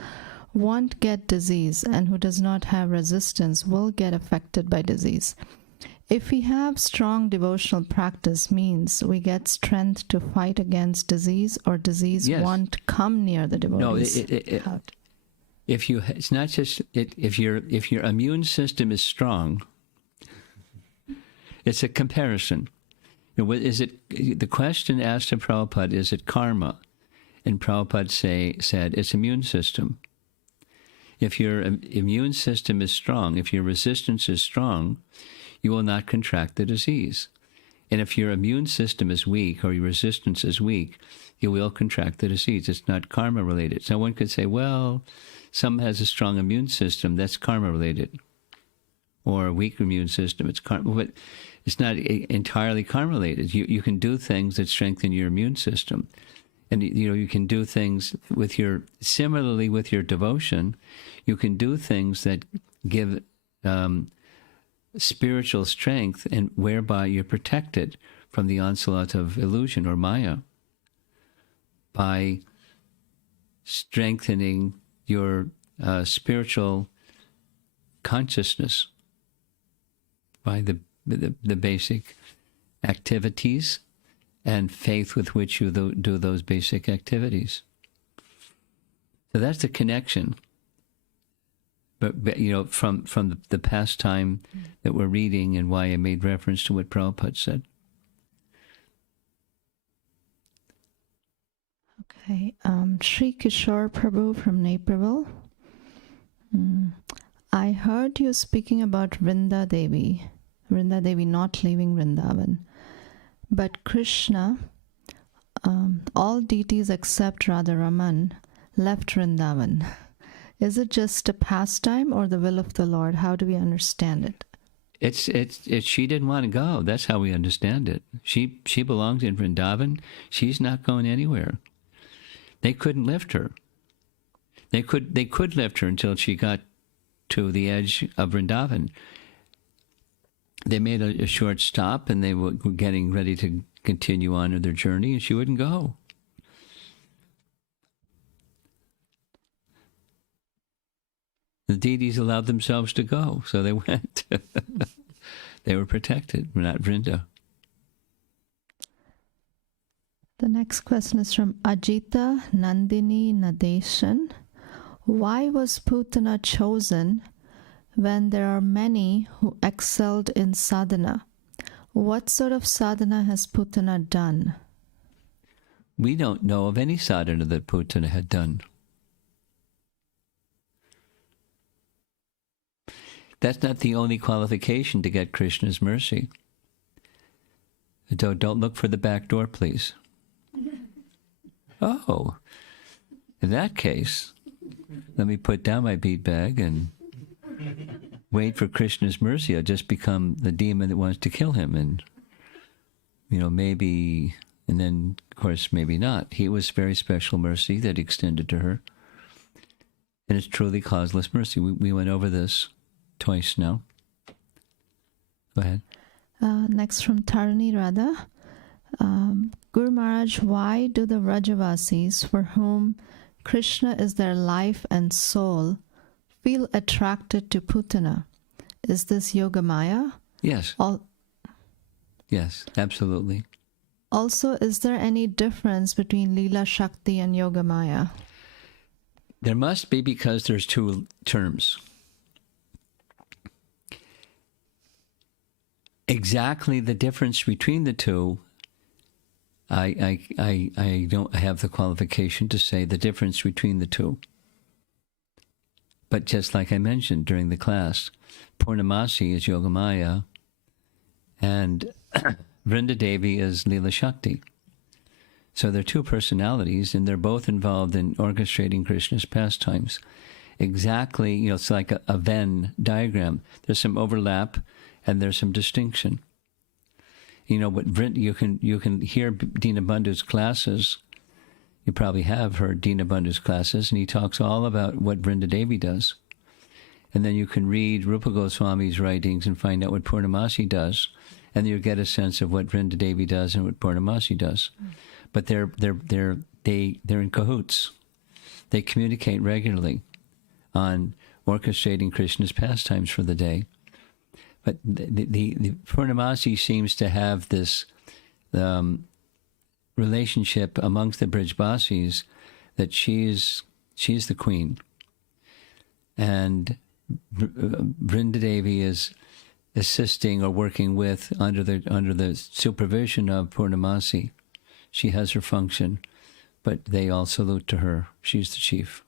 won't get disease, and who does not have resistance will get affected by disease. If we have strong devotional practice, means we get strength to fight against disease, or disease won't come near the devotees. No, it's not just if your immune system is strong. It's a comparison. Is it the question asked of Prabhupada? Is it karma? And Prabhupada said it's immune system. If your immune system is strong, if your resistance is strong, you will not contract the disease. And if your immune system is weak or your resistance is weak, you will contract the disease. It's not karma related. So one could say, well, some has a strong immune system, that's karma related. Or a weak immune system, it's karma. But it's not entirely karma related. You can do things that strengthen your immune system. And you can do things similarly with your devotion, you can do things that give spiritual strength, and whereby you're protected from the onslaught of illusion or maya by strengthening your spiritual consciousness by the basic activities and faith with which you do those basic activities. So that's the connection. But from the pastime that we're reading, and why I made reference to what Prabhupada said. Okay, Sri Kishore Prabhu from Naperville. I heard you speaking about Vrinda Devi not leaving Vrindavan. But Krishna, all deities except Radharaman, left Vrindavan. Is it just a pastime or the will of the Lord? How do we understand it? It's she didn't want to go. That's how we understand it. She belongs in Vrindavan. She's not going anywhere. They couldn't lift her. They could lift her until she got to the edge of Vrindavan. They made a short stop, and they were getting ready to continue on with their journey, and she wouldn't go. The deities allowed themselves to go, so they went. They were protected, not Vrinda. The next question is from Ajita Nandini Nadeshan. Why was Putana chosen when there are many who excelled in sadhana? What sort of sadhana has Putana done? We don't know of any sadhana that Putana had done. That's not the only qualification to get Krishna's mercy. Don't look for the back door, please. Oh, in that case, let me put down my bead bag and wait for Krishna's mercy. I'll just become the demon that wants to kill him. And maybe, and then, of course, maybe not. He was very special mercy that extended to her. And it's truly causeless mercy. We went over this twice now. Go ahead. Next from Tarani Radha. Guru Maharaj, why do the Vrajavasis, for whom Krishna is their life and soul, feel attracted to Putana? Is this Yogamaya? Yes. Yes, absolutely. Also, is there any difference between Lila, Shakti, and Yogamaya? There must be, because there's two terms. Exactly the difference between the two, I don't have the qualification to say the difference between the two. But just like I mentioned during the class, Purnamasi is Yogamaya, and Vrindadevi is Lila Shakti. So they're two personalities, and they're both involved in orchestrating Krishna's pastimes. Exactly, it's like a Venn diagram. There's some overlap, and there's some distinction. But you can hear Dinabandhu's classes. You probably have heard Dinabandhu's classes, and he talks all about what Vrindadevi does. And then you can read Rupa Goswami's writings and find out what Purnamasi does, and you get a sense of what Vrindadevi does and what Purnamasi does. But they're in cahoots. They communicate regularly on orchestrating Krishna's pastimes for the day. But the Purnamasi seems to have this relationship amongst the Brijbasis that she's the queen, and Vrindadevi is assisting or working with under the supervision of Purnamasi. She has her function, but they all salute to her. She's the chief.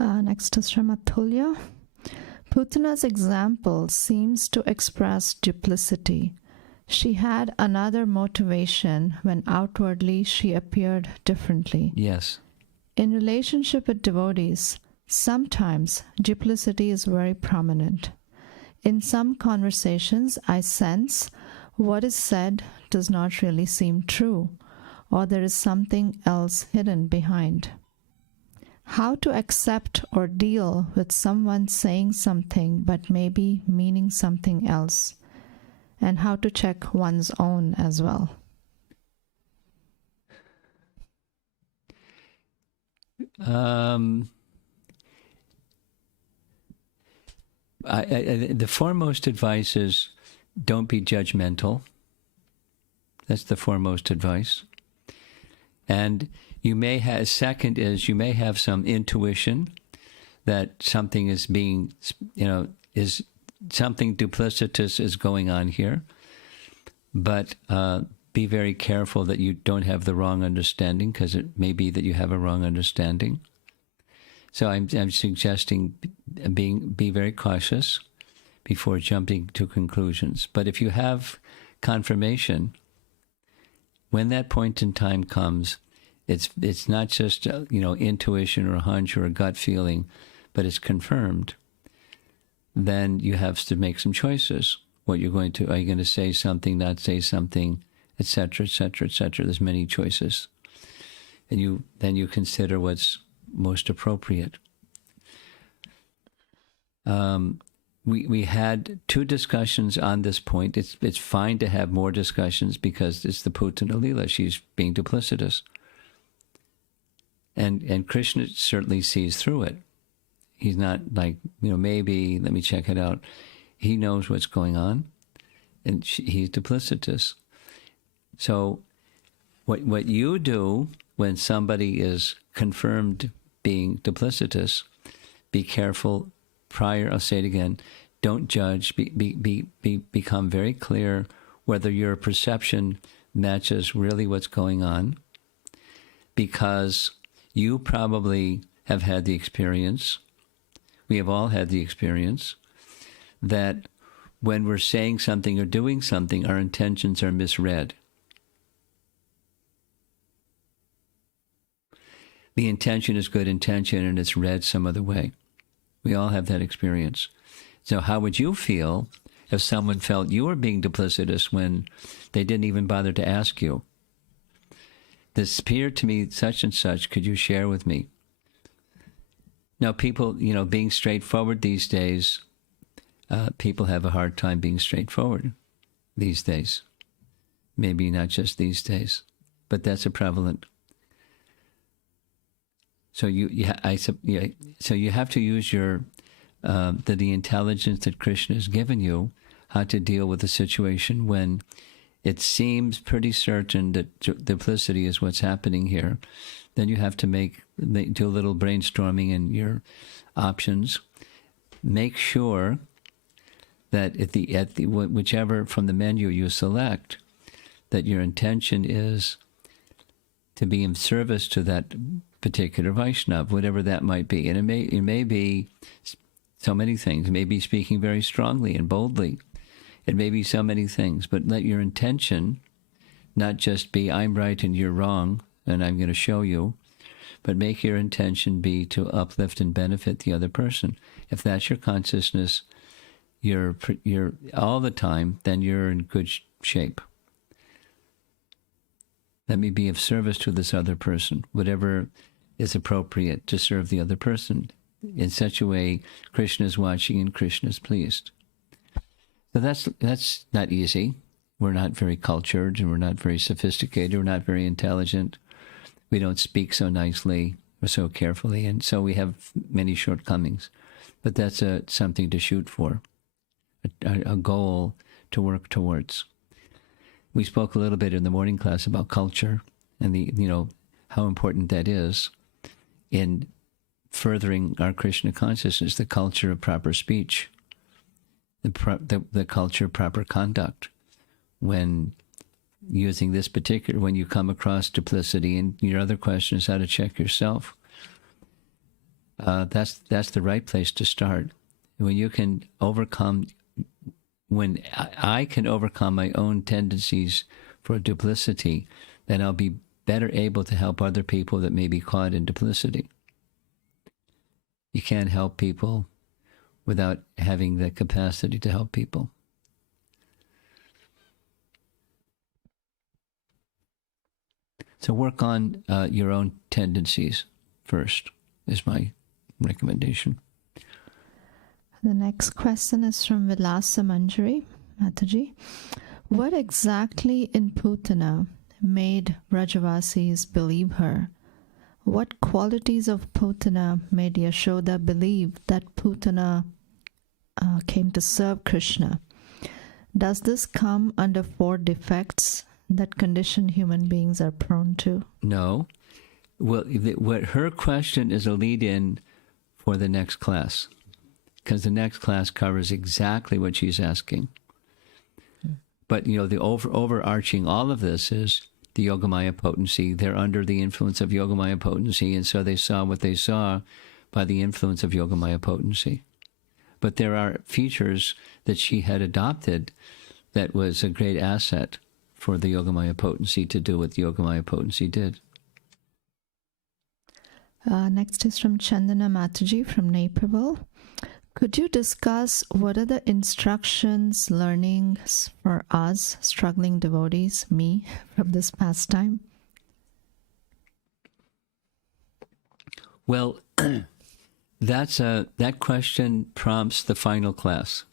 Next is from Atulya. Putana's example seems to express duplicity. She had another motivation when outwardly she appeared differently. Yes. In relationship with devotees, sometimes duplicity is very prominent. In some conversations, I sense what is said does not really seem true, or there is something else hidden behind. How to accept or deal with someone saying something but maybe meaning something else, and how to check one's own as well. The foremost advice is don't be judgmental. That's the foremost advice. And you may have, second is you may have some intuition that something is being, is something duplicitous is going on here. But be very careful that you don't have the wrong understanding, because it may be that you have a wrong understanding. So I'm suggesting be very cautious before jumping to conclusions. But if you have confirmation, when that point in time comes, it's not just intuition or a hunch or a gut feeling, but it's confirmed. Then you have to make some choices. What are you going to say something, not say something, etc., etc., etc. There's many choices, and then you consider what's most appropriate. We had two discussions on this point. It's fine to have more discussions because it's the Putana Lila. She's being duplicitous. And Krishna certainly sees through it. He's not like, maybe, let me check it out. He knows what's going on, and he's duplicitous. So what you do when somebody is confirmed being duplicitous, be careful prior, I'll say it again, don't judge, become very clear whether your perception matches really what's going on, because you probably have had the experience, we have all had the experience, that when we're saying something or doing something, our intentions are misread. The intention is good intention and it's read some other way. We all have that experience. So how would you feel? if someone felt you were being duplicitous when they didn't even bother to ask you. This appeared to me such and such, could you share with me? Now, people, being straightforward these days, people have a hard time being straightforward these days. Maybe not just these days, but that's a prevalent. So you have to use your the intelligence that Krishna has given you, how to deal with a situation when it seems pretty certain that duplicity is what's happening here. Then you have to do a little brainstorming in your options. Make sure that at the whichever from the menu you select, that your intention is to be in service to that particular Vaishnav, whatever that might be. And it may be so many things. It may be speaking very strongly and boldly. It may be so many things. But let your intention not just be, I'm right and you're wrong, and I'm going to show you, but make your intention be to uplift and benefit the other person. If that's your consciousness, you're all the time, then you're in good shape. Let me be of service to this other person, whatever is appropriate to serve the other person. In such a way, Krishna is watching and Krishna is pleased. So that's not easy. We're not very cultured, and we're not very sophisticated. We're not very intelligent. We don't speak so nicely or so carefully, and so we have many shortcomings. But that's something to shoot for, a goal to work towards. We spoke a little bit in the morning class about culture and how important that is in furthering our Krishna consciousness, the culture of proper speech, the culture of proper conduct. When using this when you come across duplicity, and your other question is how to check yourself, that's the right place to start. When you can overcome, when I can overcome my own tendencies for duplicity, then I'll be better able to help other people that may be caught in duplicity. You can't help people without having the capacity to help people. So work on your own tendencies first, is my recommendation. The next question is from Vilasa Manjari Mataji. What exactly in Putana made Brajavasis believe her? What qualities of Putana made Yashoda believe that Putana came to serve Krishna? Does this come under 4 defects that conditioned human beings are prone to? No. Well, what her question is a lead-in for the next class, because the next class covers exactly what she's asking. But, the overarching all of this is the Yogamaya potency. They're under the influence of Yogamaya potency, and so they saw what they saw by the influence of Yogamaya potency. But there are features that she had adopted that was a great asset for the Yogamaya potency to do what the Yogamaya potency did. Next is from Chandana Mataji from Naperville. Could you discuss what are the instructions, learnings for us, struggling devotees, me, from this pastime? Well, that question prompts the final class.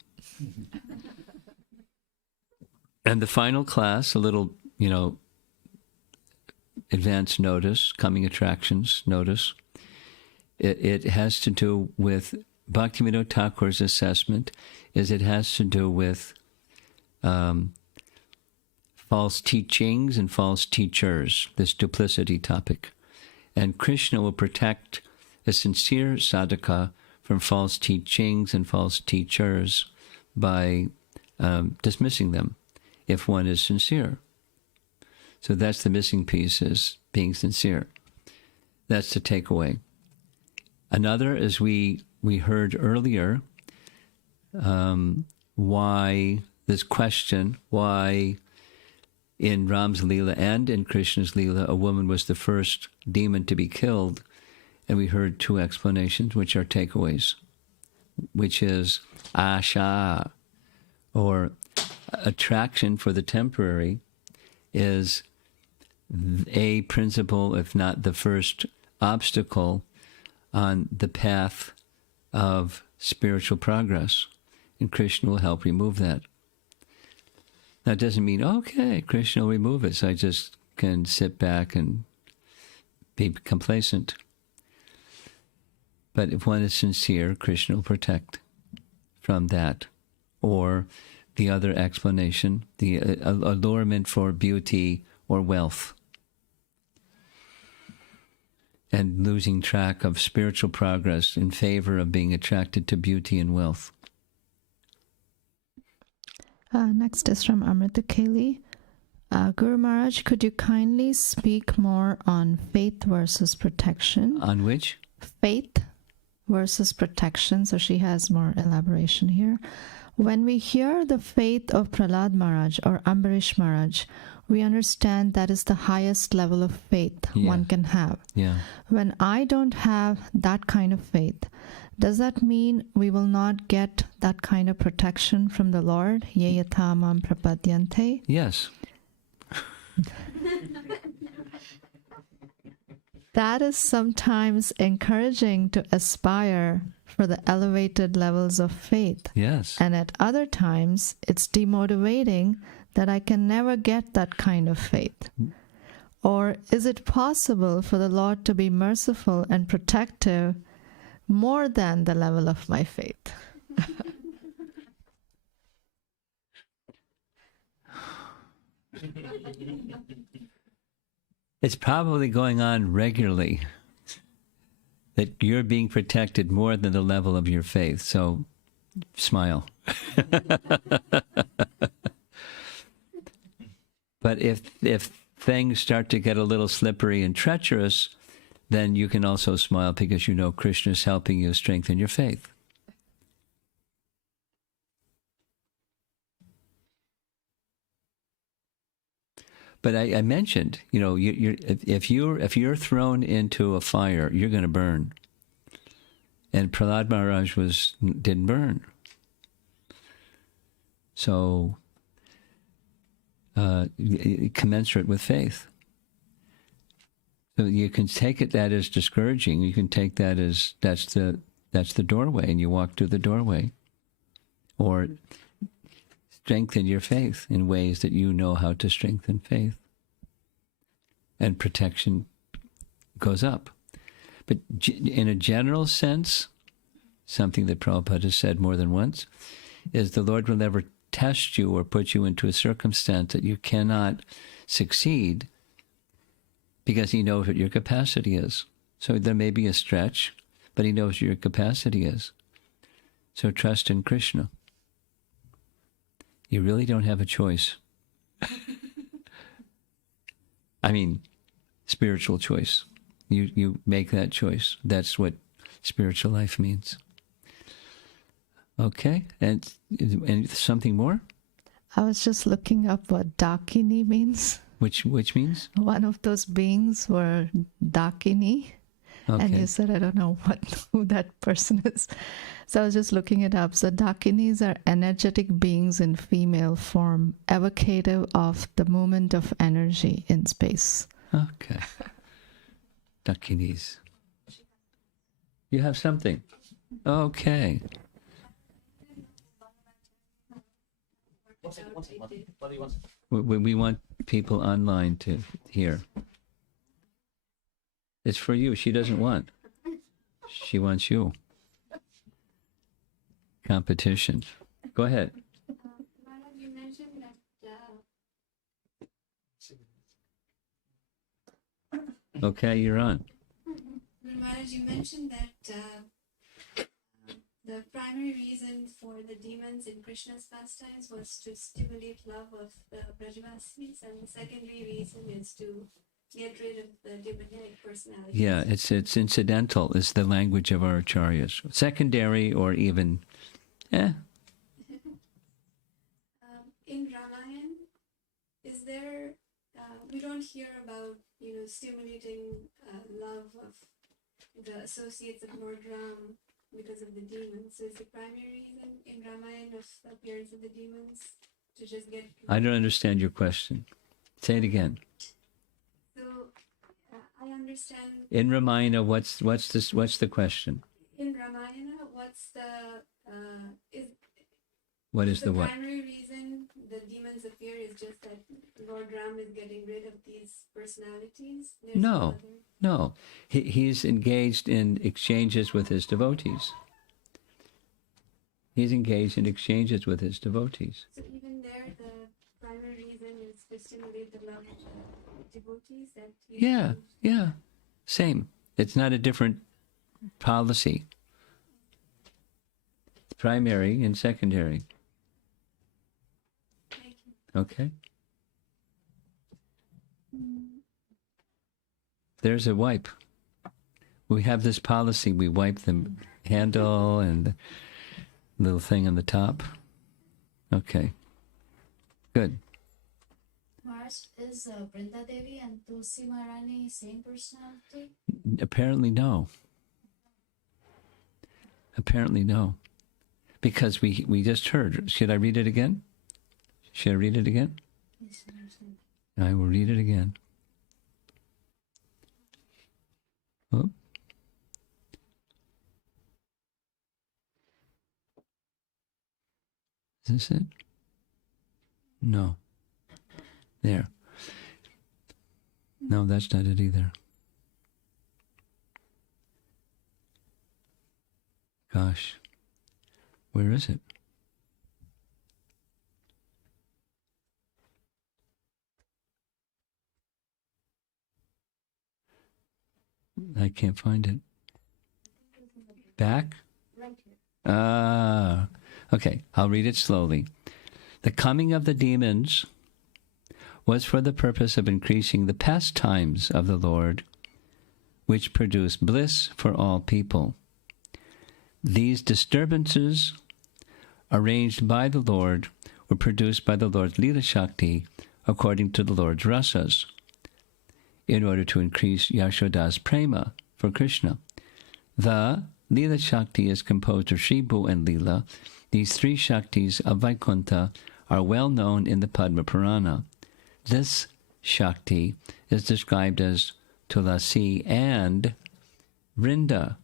And the final class, a little, advance notice, coming attractions notice, it has to do with Bhaktivinoda Thakur's assessment, it has to do with false teachings and false teachers, this duplicity topic. And Krishna will protect a sincere sadhaka from false teachings and false teachers by dismissing them if one is sincere. So that's the missing piece, is being sincere. That's the takeaway. Another, as we heard earlier, why this question, why in Ram's Lila and in Krishna's Lila, a woman was the first demon to be killed. And we heard 2 explanations, which are takeaways, which is asha, or attraction for the temporary is a principle, if not the first obstacle on the path of spiritual progress. And Krishna will help remove that. That doesn't mean, okay, Krishna will remove it, so I just can sit back and be complacent. But if one is sincere, Krishna will protect from that. Or the other explanation, the allurement for beauty or wealth, and losing track of spiritual progress in favor of being attracted to beauty and wealth. Next is from Amrita Kali. Guru Maharaj, could you kindly speak more on faith versus protection? On which? Faith versus protection. So she has more elaboration here. When we hear the faith of Prahlad Maharaj or Ambarish Maharaj, we understand that is the highest level of faith one can have. Yeah. When I don't have that kind of faith, does that mean we will not get that kind of protection from the Lord? Ye yatha mam prapadyante? Yes. That is sometimes encouraging to aspire for the elevated levels of faith. Yes. And at other times, it's demotivating that I can never get that kind of faith. Or is it possible for the Lord to be merciful and protective more than the level of my faith? It's probably going on regularly, that you're being protected more than the level of your faith. So smile. But if things start to get a little slippery and treacherous, then you can also smile because you know Krishna is helping you strengthen your faith. But I mentioned, you know, if you're thrown into a fire, you're going to burn. And Prahlad Maharaj didn't burn. So commensurate with faith. So you can take that as discouraging. You can take that as that's the doorway, and you walk through the doorway. Or strengthen your faith in ways that you know how to strengthen faith. And protection goes up. But in a general sense, something that Prabhupada has said more than once, is the Lord will never test you or put you into a circumstance that you cannot succeed, because he knows what your capacity is. So there may be a stretch, but he knows what your capacity is. So trust in Krishna. You really don't have a choice. I mean, spiritual choice. You make that choice. That's what spiritual life means. Okay, and something more? I was just looking up what Dakini means. Which means? One of those beings were Dakini. Okay. And you said, I don't know who that person is. So I was just looking it up. So Dakinis are energetic beings in female form, evocative of the movement of energy in space. Okay. Dakinis. You have something? Okay. We want people online to hear. It's for you. She doesn't want. She wants you. Competition. Go ahead. You mentioned that. Okay, you're on. Maharaj, you mentioned that the primary reason for the demons in Krishna's pastimes was to stimulate love of the Brajavasis, and the secondary reason is to get rid of the demonic personality. Yeah, it's incidental. It's the language of our acharyas. Secondary or even, In Ramayana, is there? We don't hear about stimulating love of the associates of Lord Ram because of the demons. So is the primary reason in Ramayana of the appearance of the demons to just get... I don't understand your question. Say it again. So I understand... In Ramayana, what's the question? In Ramayana, what's the... What is the what? primary reason the demons appear is just that Lord Ram is getting rid of these personalities? There's No. No. He's engaged in exchanges with his devotees. He's engaged in exchanges with his devotees. So even there, the primary reason is to stimulate the love of the devotees? Yeah. Same. It's not a different policy. Primary and secondary. Thank you. Okay. There's a wipe. We have this policy. We wipe the handle and the little thing on the top. Okay. Good. Mars, is Brinda Devi and Tulsi Maharani same personality? Apparently no. Because we just heard. Should I read it again? Should I read it again? Yes, I understand. I will read it again. Oh. Is this it? No. There. No, that's not it either. Gosh. Where is it? I can't find it. Back? Right here. Okay, I'll read it slowly. The coming of the demons was for the purpose of increasing the pastimes of the Lord, which produce bliss for all people. These disturbances, arranged by the Lord, were produced by the Lord's Lila Shakti according to the Lord's rasas, in order to increase Yashoda's prema for Krishna. The Lila Shakti is composed of Shribu and Lila. These three Shaktis of Vaikuntha are well known in the Padma Purana. This Shakti is described as Tulasi and Vrinda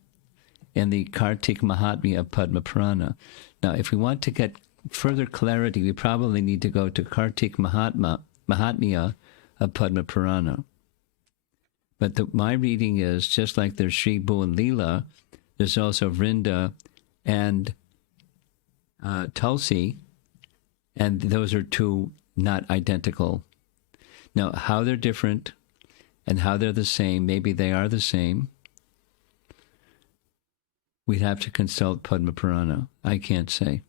in the Kartik Mahatmya of Padma Purana. Now, if we want to get further clarity, we probably need to go to Kartik Mahatmya of Padma Purana. But my reading is, just like there's Shribu and Lila, there's also Vrinda and Tulsi, and those are two not identical. Now, how they're different and how they're the same, maybe they are the same, we'd have to consult Padma Purana. I can't say.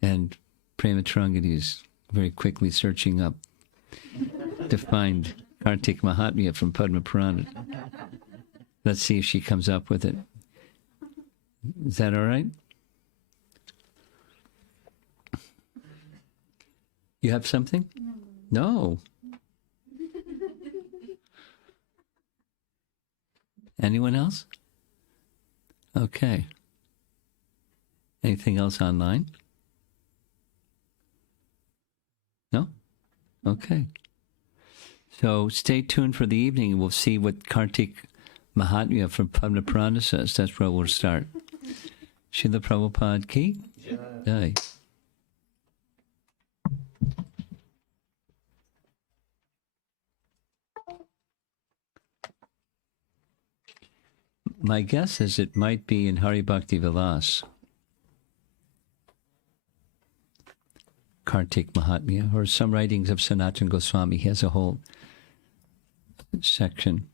And Prema Tarangati is very quickly searching up to find Kartik Mahatmya from Padma Purana. Let's see if she comes up with it. Is that all right? You have something? No. Anyone else? Okay. Anything else online? No? Okay. So stay tuned for the evening. We'll see what Kartik Mahatmya from Padma Purana says. That's where we'll start. Srila Prabhupada ki jai. My guess is it might be in Hari Bhakti Vilas, Kartik Mahatmya, or some writings of Sanatana Goswami. He has a whole section